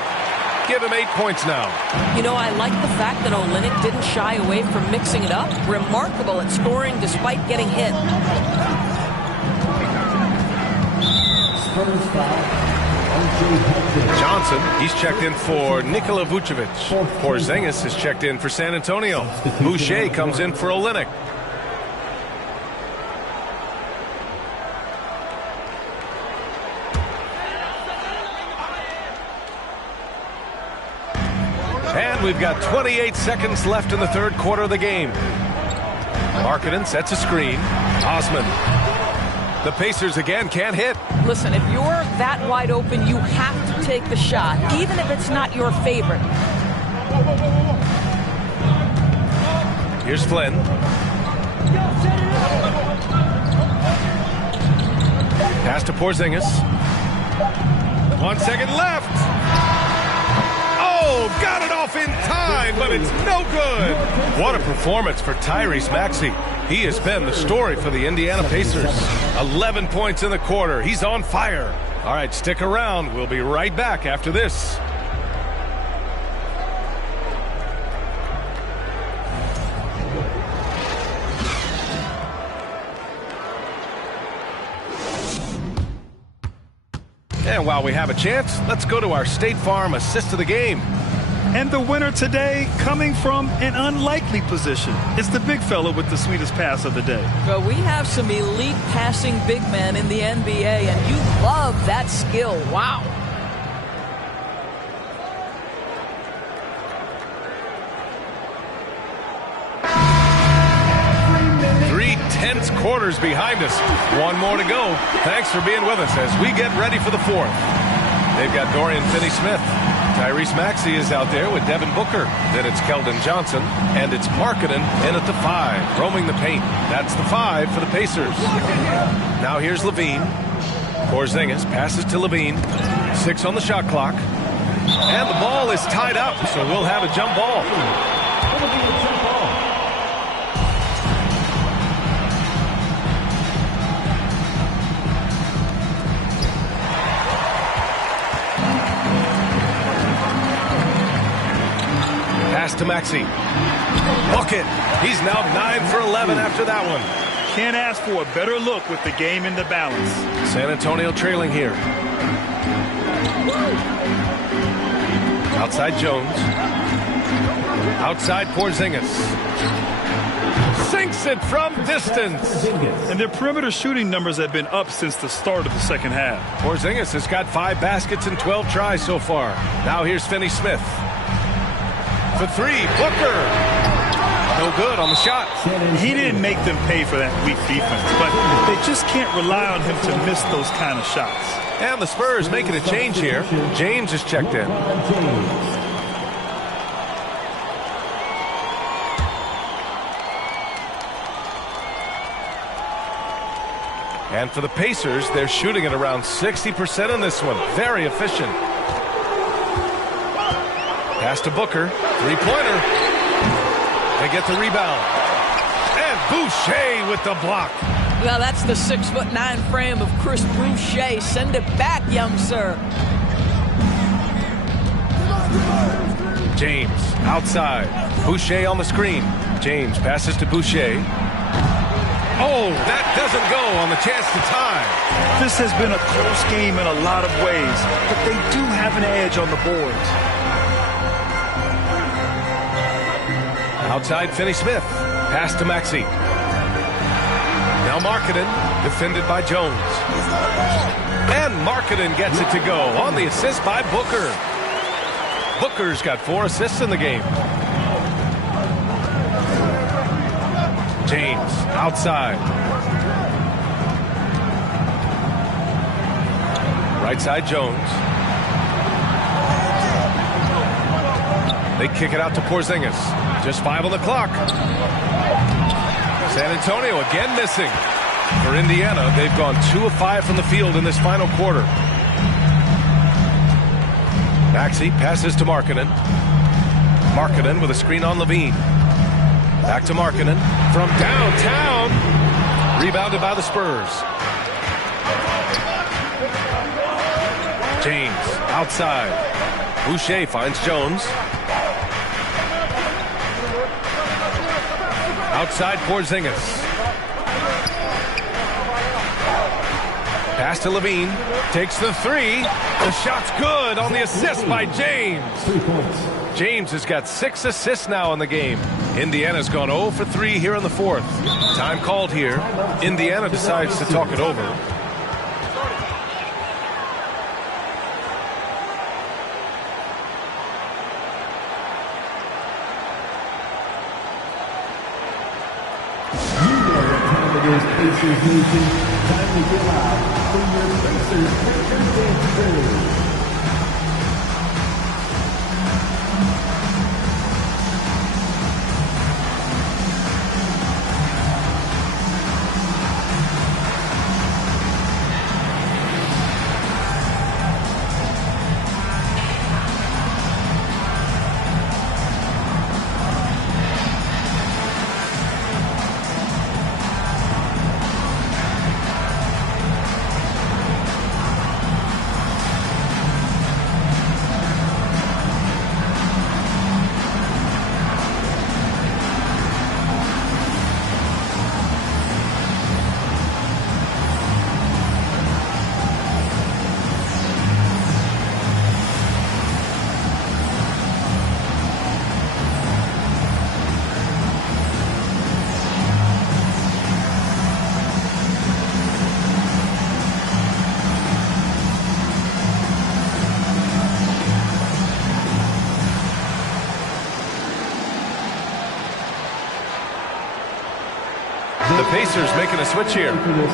Give him 8 points now. You know, I like the fact that Olynyk didn't shy away from mixing it up. Remarkable at scoring despite getting hit. Johnson, he's checked in for Nikola Vucevic. Porzingis is checked in for San Antonio. Boucher comes in for Olynyk. And we've got 28 seconds left in the third quarter of the game. Markkanen sets a screen. Osman. The Pacers again can't hit. Listen, if you're that wide open, you have to take the shot, even if it's not your favorite. Here's Flynn. Pass to Porzingis. 1 second left. Oh, got it off in time, but it's no good. What a performance for Tyrese Maxey. He has been the story for the Indiana Pacers. 11 points in the quarter. He's on fire. All right, stick around. We'll be right back after this. And while we have a chance, let's go to our State Farm assist of the game. And the winner today coming from an unlikely position. It's the big fella with the sweetest pass of the day. Well, we have some elite passing big men in the NBA, and you love that skill. Wow. Three tense quarters behind us. One more to go. Thanks for being with us as we get ready for the fourth. They've got Dorian Finney-Smith. Tyrese Maxey is out there with Devin Booker. Then it's Keldon Johnson. And it's Markkanen in at the 5, roaming the paint. That's the 5 for the Pacers. Now here's Levine. Porzingis passes to Levine. 6 on the shot clock. And the ball is tied up, so we'll have a jump ball. Pass to Maxey. Book it. He's now 9 for 11 after that one. Can't ask for a better look with the game in the balance. San Antonio trailing here. Outside Jones. Outside Porzingis. Sinks it from distance. And their perimeter shooting numbers have been up since the start of the second half. Porzingis has got 5 baskets and 12 tries so far. Now here's Finney Smith. For 3, Booker. No good on the shot. He didn't make them pay for that weak defense, but they just can't rely on him to miss those kind of shots. And the Spurs making a change here. James is checked in. And for the Pacers, they're shooting at around 60% in this one. Very efficient. Pass to Booker. Three-pointer. They get the rebound. And Boucher with the block. Well, that's the 6'9" frame of Chris Boucher. Send it back, young sir. James outside. Boucher on the screen. James passes to Boucher. Oh, that doesn't go on the chance to tie. This has been a close game in a lot of ways, but they do have an edge on the boards. Outside Finney Smith. Pass to Maxey. Now Markkanen, defended by Jones. And Markkanen gets it to go on the assist by Booker. Booker's got 4 assists in the game. James outside. Right side Jones. They kick it out to Porzingis. Just 5 on the clock. San Antonio again missing. For Indiana, they've gone 2 of 5 from the field in this final quarter. Maxey passes to Markkanen. Markkanen with a screen on Levine. Back to Markkanen from downtown. Rebounded by the Spurs. James outside. Boucher finds Jones. Outside Porzingis. Pass to Levine. Takes the 3. The shot's good on the assist by James. James has got 6 assists now in the game. Indiana's gone 0 for 3 here in the 4th. Time called here. Indiana decides to talk it over. Pacers Nation, time to get live from your Pacers Pacers Dance Crew. The Pacers making a switch here.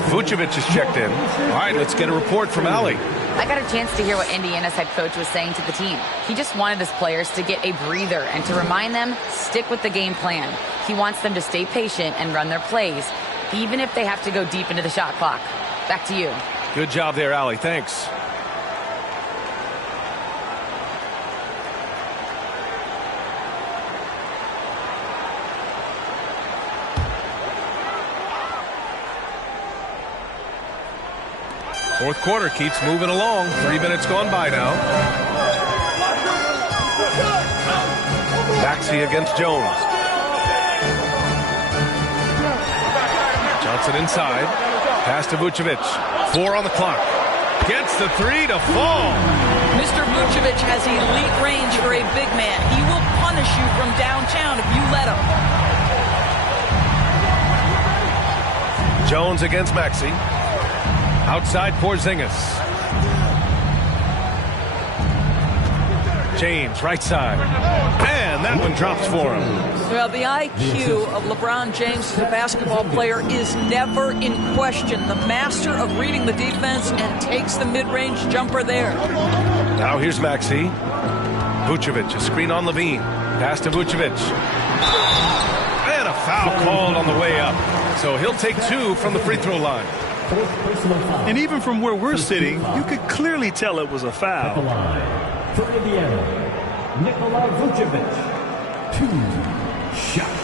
Vucevic is checked in. All right, let's get a report from Allie. I got a chance to hear what Indiana's head coach was saying to the team. He just wanted his players to get a breather and to remind them, stick with the game plan. He wants them to stay patient and run their plays, even if they have to go deep into the shot clock. Back to you. Good job there, Allie. Thanks. Fourth quarter keeps moving along. 3 minutes gone by now. Maxey against Jones. Johnson inside. Pass to Vucevic. 4 on the clock. Gets the 3 to fall. Mr. Vucevic has elite range for a big man. He will punish you from downtown if you let him. Jones against Maxey. Outside Porzingis. James, right side. And that one drops for him. Well, the IQ of LeBron James as a basketball player is never in question. The master of reading the defense and takes the mid-range jumper there. Now here's Maxey. Vucevic, a screen on Levine. Pass to Vucevic. And a foul called on the way up. So he'll take 2 from the free throw line. And even from where we're sitting, you could clearly tell it was a foul. For Indiana, Nikola Vucevic, 2 shots.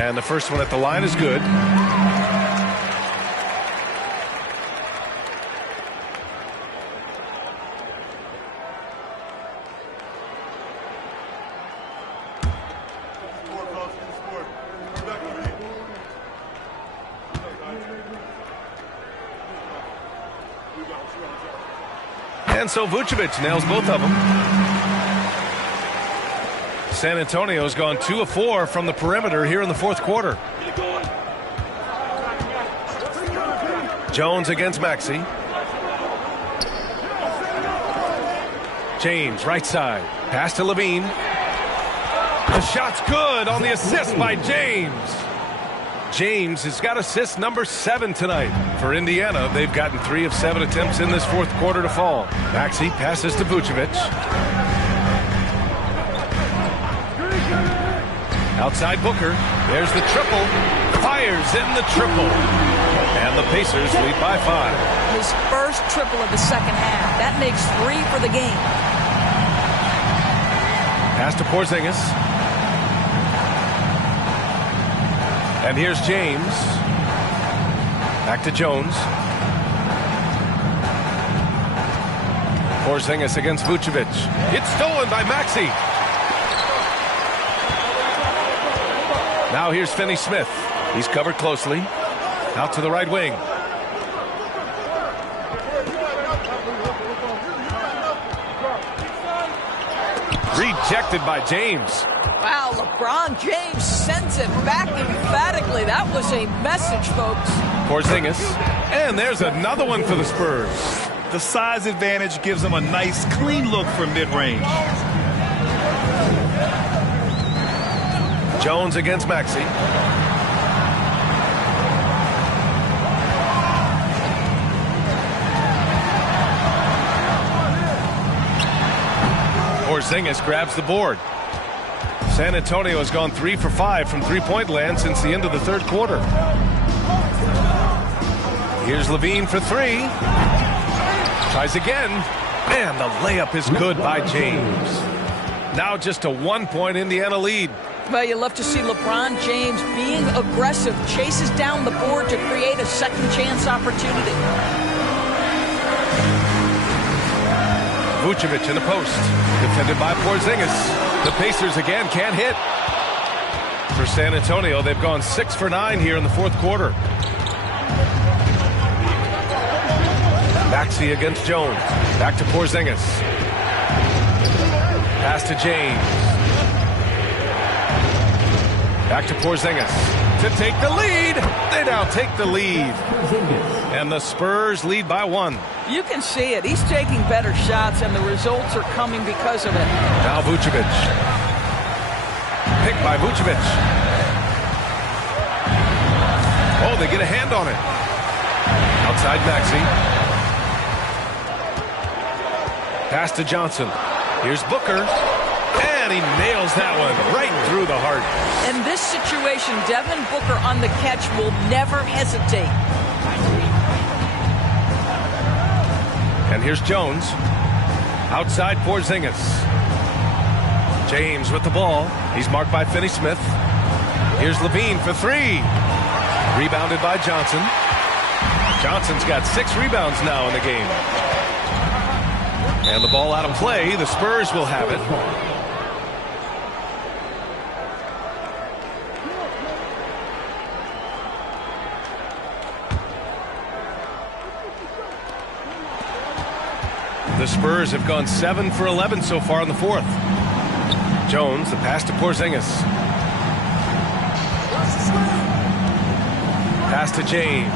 And the first one at the line is good. And so Vucevic nails both of them. San Antonio's gone 2 of 4 from the perimeter here in the fourth quarter. Jones against Maxey. James, right side. Pass to Levine. The shot's good on the assist by James. James has got assist number 7 tonight. For Indiana, they've gotten 3 of 7 attempts in this fourth quarter to fall. Maxey passes to Vucevic. Outside Booker. There's the triple. Fires in the triple. And the Pacers lead by 5. His first triple of the second half. That makes 3 for the game. Pass to Porzingis. And here's James. Back to Jones. Porzingis against Vucevic. It's stolen by Maxey. Now here's Finney Smith. He's covered closely. Out to the right wing. Rejected by James. Wow, LeBron James sends it back emphatically. That was a message, folks. Porzingis. And there's another one for the Spurs. The size advantage gives them a nice, clean look from mid-range. Jones against Maxey. Porzingis grabs the board. San Antonio has gone 3 for 5 from three-point land since the end of the third quarter. Here's Levine for 3. Tries again. And the layup is good by James. Now just a 1-point Indiana lead. Well, you love to see LeBron James being aggressive, chases down the board to create a second chance opportunity. Vucevic in the post, defended by Porzingis. The Pacers again can't hit. For San Antonio, they've gone 6 for 9 here in the fourth quarter. Maxey against Jones. Back to Porzingis. Pass to James. Back to Porzingis to take the lead. They now take the lead. And the Spurs lead by 1. You can see it. He's taking better shots, and the results are coming because of it. Now Vucevic. Picked by Vucevic. Oh, they get a hand on it. Outside Maxey. Pass to Johnson. Here's Booker. And he nails that one right through the heart. In this situation, Devin Booker on the catch will never hesitate. And here's Jones. Outside Porzingis. James with the ball. He's marked by Finney Smith. Here's Levine for three. Rebounded by Johnson. Johnson's got 6 rebounds now in the game. And the ball out of play. The Spurs will have it. The Spurs have gone 7 for 11 so far in the fourth. Jones, the pass to Porzingis. Pass to James.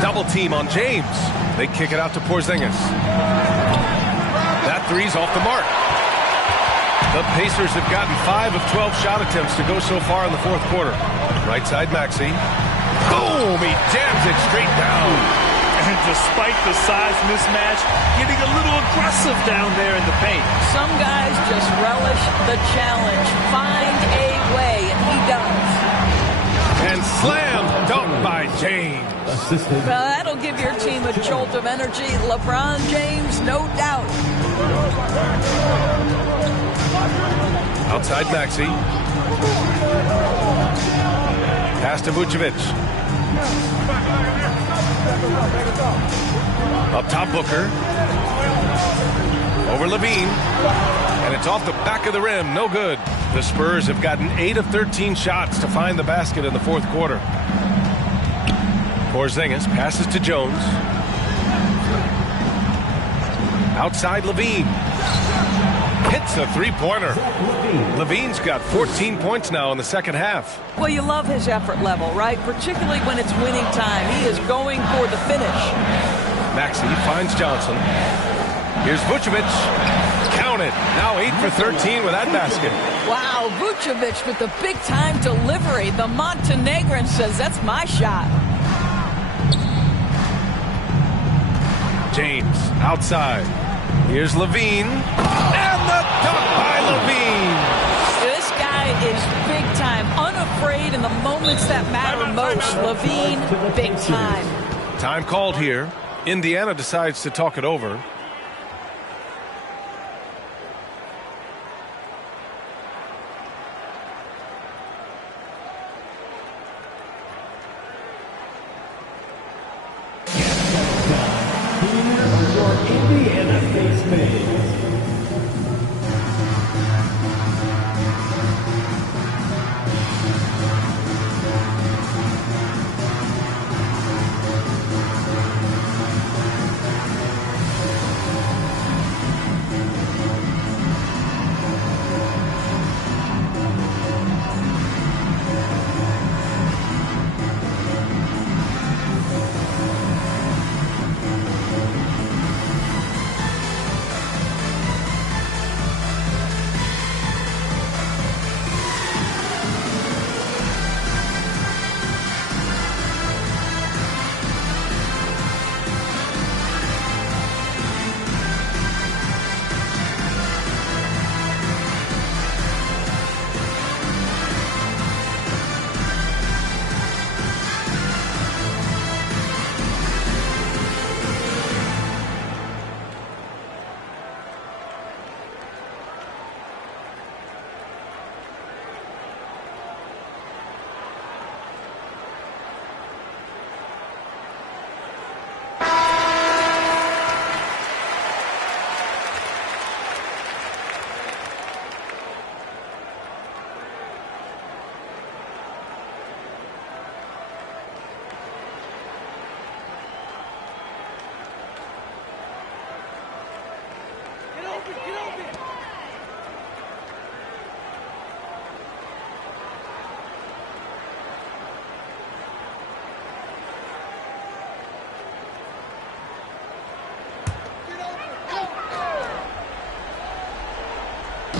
Double team on James. They kick it out to Porzingis. That three's off the mark. The Pacers have gotten 5 of 12 shot attempts to go so far in the fourth quarter. Right side Maxey. Boom! He jams it straight down. And despite the size mismatch, getting a little aggressive down there in the paint. Some guys just relish the challenge. Find a way, and he does. And slam dunk by James. Well, that'll give your team a jolt of energy. LeBron James, no doubt. Outside Maxey. Pass to Vucevic. Up top Booker. Over Levine. And it's off the back of the rim. No good. The Spurs have gotten 8 of 13 shots to find the basket in the fourth quarter. Porzingis passes to Jones. Outside Levine. Hits a three-pointer. Levine's got 14 points now in the second half. Well, you love his effort level, right? Particularly when it's winning time. He is going for the finish. Maxey finds Johnson. Here's Vucevic. Count it. Now 8 for 13 with that basket. Wow, Vucevic with the big-time delivery. The Montenegrin says, that's my shot. James outside. Here's Levine. And the dunk by Levine. This guy is big time, unafraid in the moments that matter most. Levine, big time. Time called here. Indiana decides to talk it over. Indiana face mates.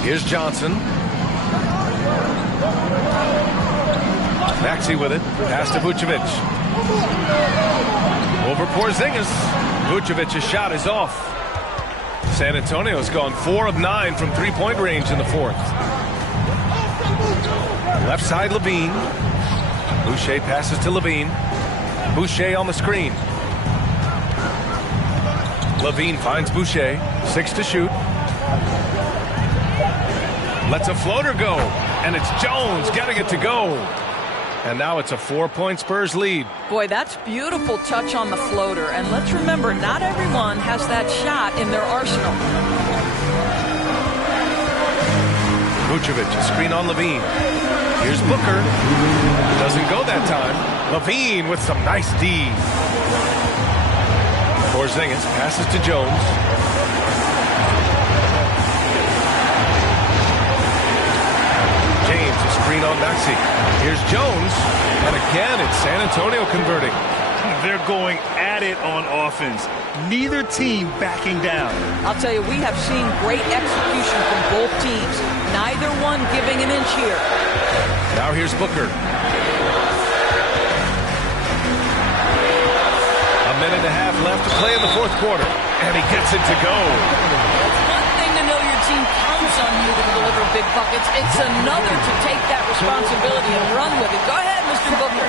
Here's Johnson. Maxey with it. Pass to Vucevic. Over Porzingis. Vucevic's shot is off. San Antonio's gone 4 of 9 from three-point range in the fourth. Left side Levine. Boucher passes to Levine. Boucher on the screen. Levine finds Boucher. 6 to shoot. Lets a floater go, and it's Jones getting it to go. And now it's a 4-point Spurs lead. Boy, that's beautiful touch on the floater. And let's remember, not everyone has that shot in their arsenal. Vucevic, a screen on Levine. Here's Booker. Doesn't go that time. Levine with some nice D. Porzingis passes to Jones. James, a screen on Maxey. Here's Jones, and again it's San Antonio converting. They're going at it on offense. Neither team backing down. I'll tell you, we have seen great execution from both teams. Neither one giving an inch here. Now here's Booker. A minute and a half left to play in the fourth quarter, and he gets it to go. It's one thing to know your team counts on you to deliver big buckets. It's another to take that responsibility and run with it. Go ahead, Mr. Booker.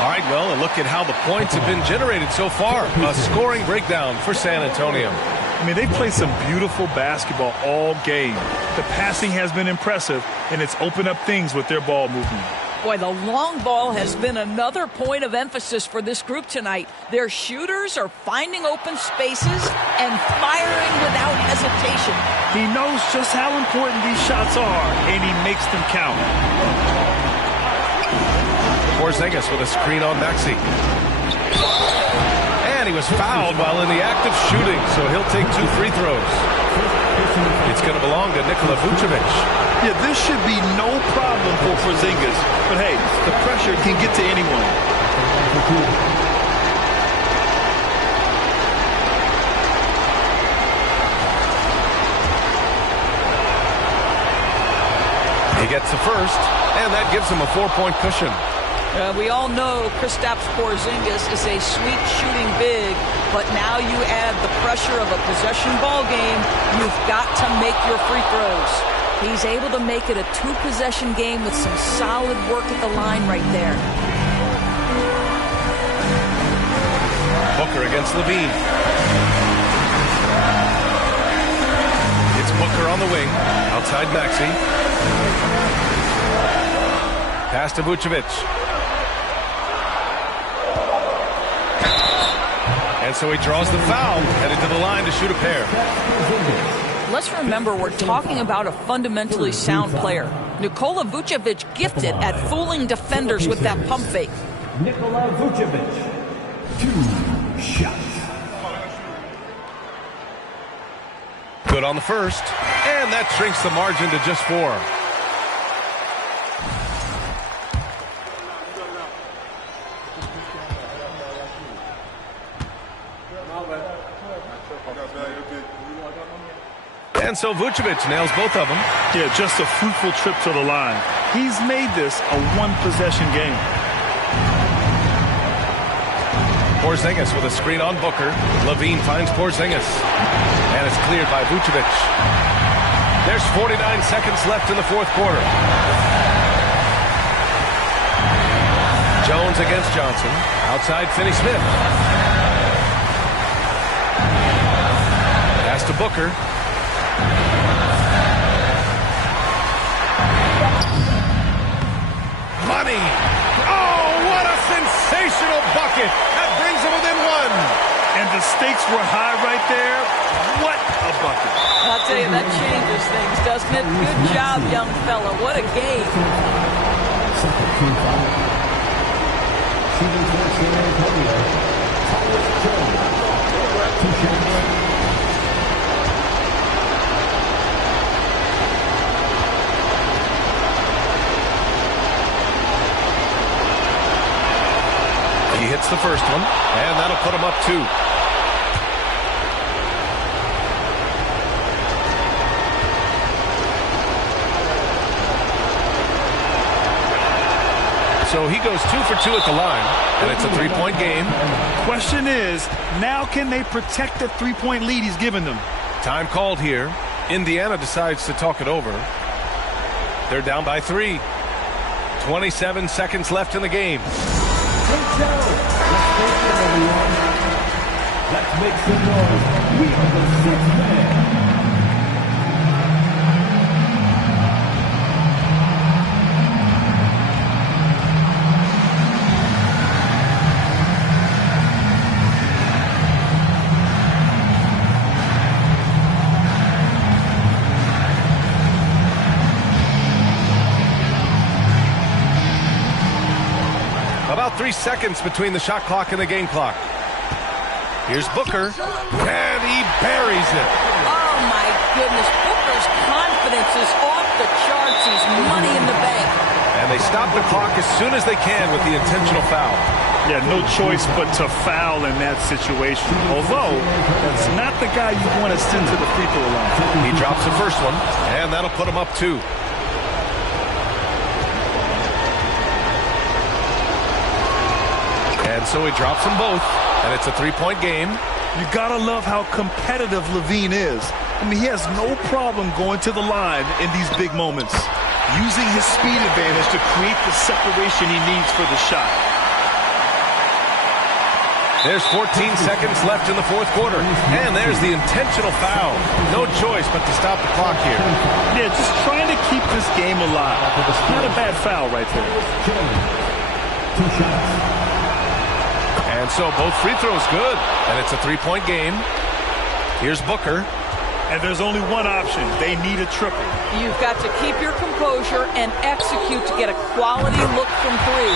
All right, well, and look at how the points have been generated so far. A scoring breakdown for San Antonio. I mean, they played some beautiful basketball all game. The passing has been impressive, and it's opened up things with their ball movement. Boy, the long ball has been another point of emphasis for this group tonight. Their shooters are finding open spaces and firing without hesitation. He knows just how important these shots are, and he makes them count. Porzingis with a screen on Maxey. And he was fouled while in the act of shooting, so he'll take 2 free throws. It's going to belong to Nikola Vucevic. Yeah, this should be no problem for Porzingis. But hey, the pressure can get to anyone. He gets the first, and that gives him a 4-point cushion. We all know Kristaps Porzingis is a sweet shooting big, but now you add the pressure of a possession ball game. You've got to make your free throws. He's able to make it a 2-possession game with some solid work at the line right there. Booker against Levine. It's Booker on the wing, outside Maxey. Pass to Vucevic. And so he draws the foul, headed to the line to shoot a pair. Let's remember, we're talking about a fundamentally sound player. Nikola Vucevic gifted at fooling defenders with that pump fake. Nikola Vucevic, 2 shots. Good on the first, and that shrinks the margin to just 4. And so Vucevic nails both of them. Yeah, just a fruitful trip to the line. He's made this a 1-possession game. Porzingis with a screen on Booker. Levine finds Porzingis. And it's cleared by Vucevic. There's 49 seconds left in the fourth quarter. Jones against Johnson. Outside Finney-Smith. Pass to Booker. Money! Oh, what a sensational bucket! That brings him within 1. And the stakes were high right there. What a bucket. I'll tell you, that changes things, doesn't it? Good job, young fella. What a game. Second team foul. Shooting for San Antonio. Tyus Jones. 2 shots. He hits the first one, and that'll put him up 2. So he goes 2 for 2 at the line, and it's a 3-point game. Question is, now can they protect the 3-point lead he's given them? Time called here. Indiana decides to talk it over. They're down by 3. 27 seconds left in the game. Let's make some noise. We are the 6th man. about 3 seconds between the shot clock and the game clock. Here's Booker, and he buries it. Oh, my goodness. Booker's confidence is off the charts. He's money in the bank. And they stop the clock as soon as they can with the intentional foul. Yeah, no choice but to foul in that situation. Although, that's not the guy you want to send to the free throw line. He drops the first one, and that'll put him up 2. And so he drops them both, and it's a 3-point game. You gotta love how competitive Levine is. I mean, he has no problem going to the line in these big moments, using his speed advantage to create the separation he needs for the shot. There's 14 seconds left in the fourth quarter, and there's the intentional foul. No choice but to stop the clock here. Yeah, just trying to keep this game alive. Not a bad foul right there. 2 shots. And so both free throws good, and it's a 3-point game. Here's Booker. And there's only one option. They need a triple. You've got to keep your composure and execute to get a quality look from 3.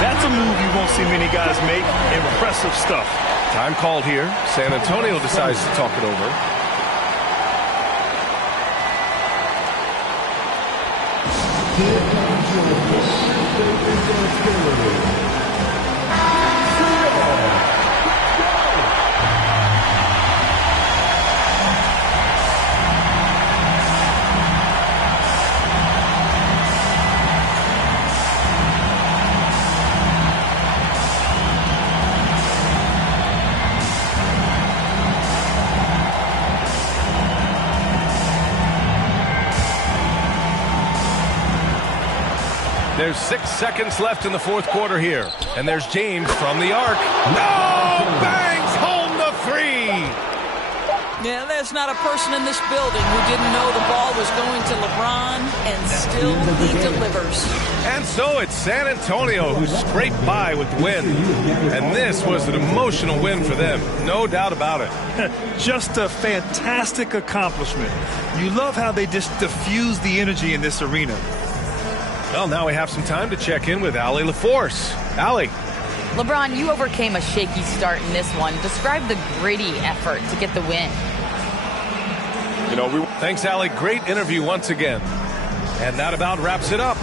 That's a move you won't see many guys make. Impressive stuff. Time called here. San Antonio decides to talk it over. Here comes your favorite. There's 6 seconds left in the fourth quarter here. And there's James from the arc. No! Bangs home the 3! Yeah, there's not a person in this building who didn't know the ball was going to LeBron, and still he delivers. And so it's San Antonio who scraped by with the win. And this was an emotional win for them, no doubt about it. Just a fantastic accomplishment. You love how they just diffuse the energy in this arena. Well, now we have some time to check in with Allie LaForce. Allie. LeBron, you overcame a shaky start in this one. Describe the gritty effort to get the win. Thanks, Allie. Great interview once again. And that about wraps it up.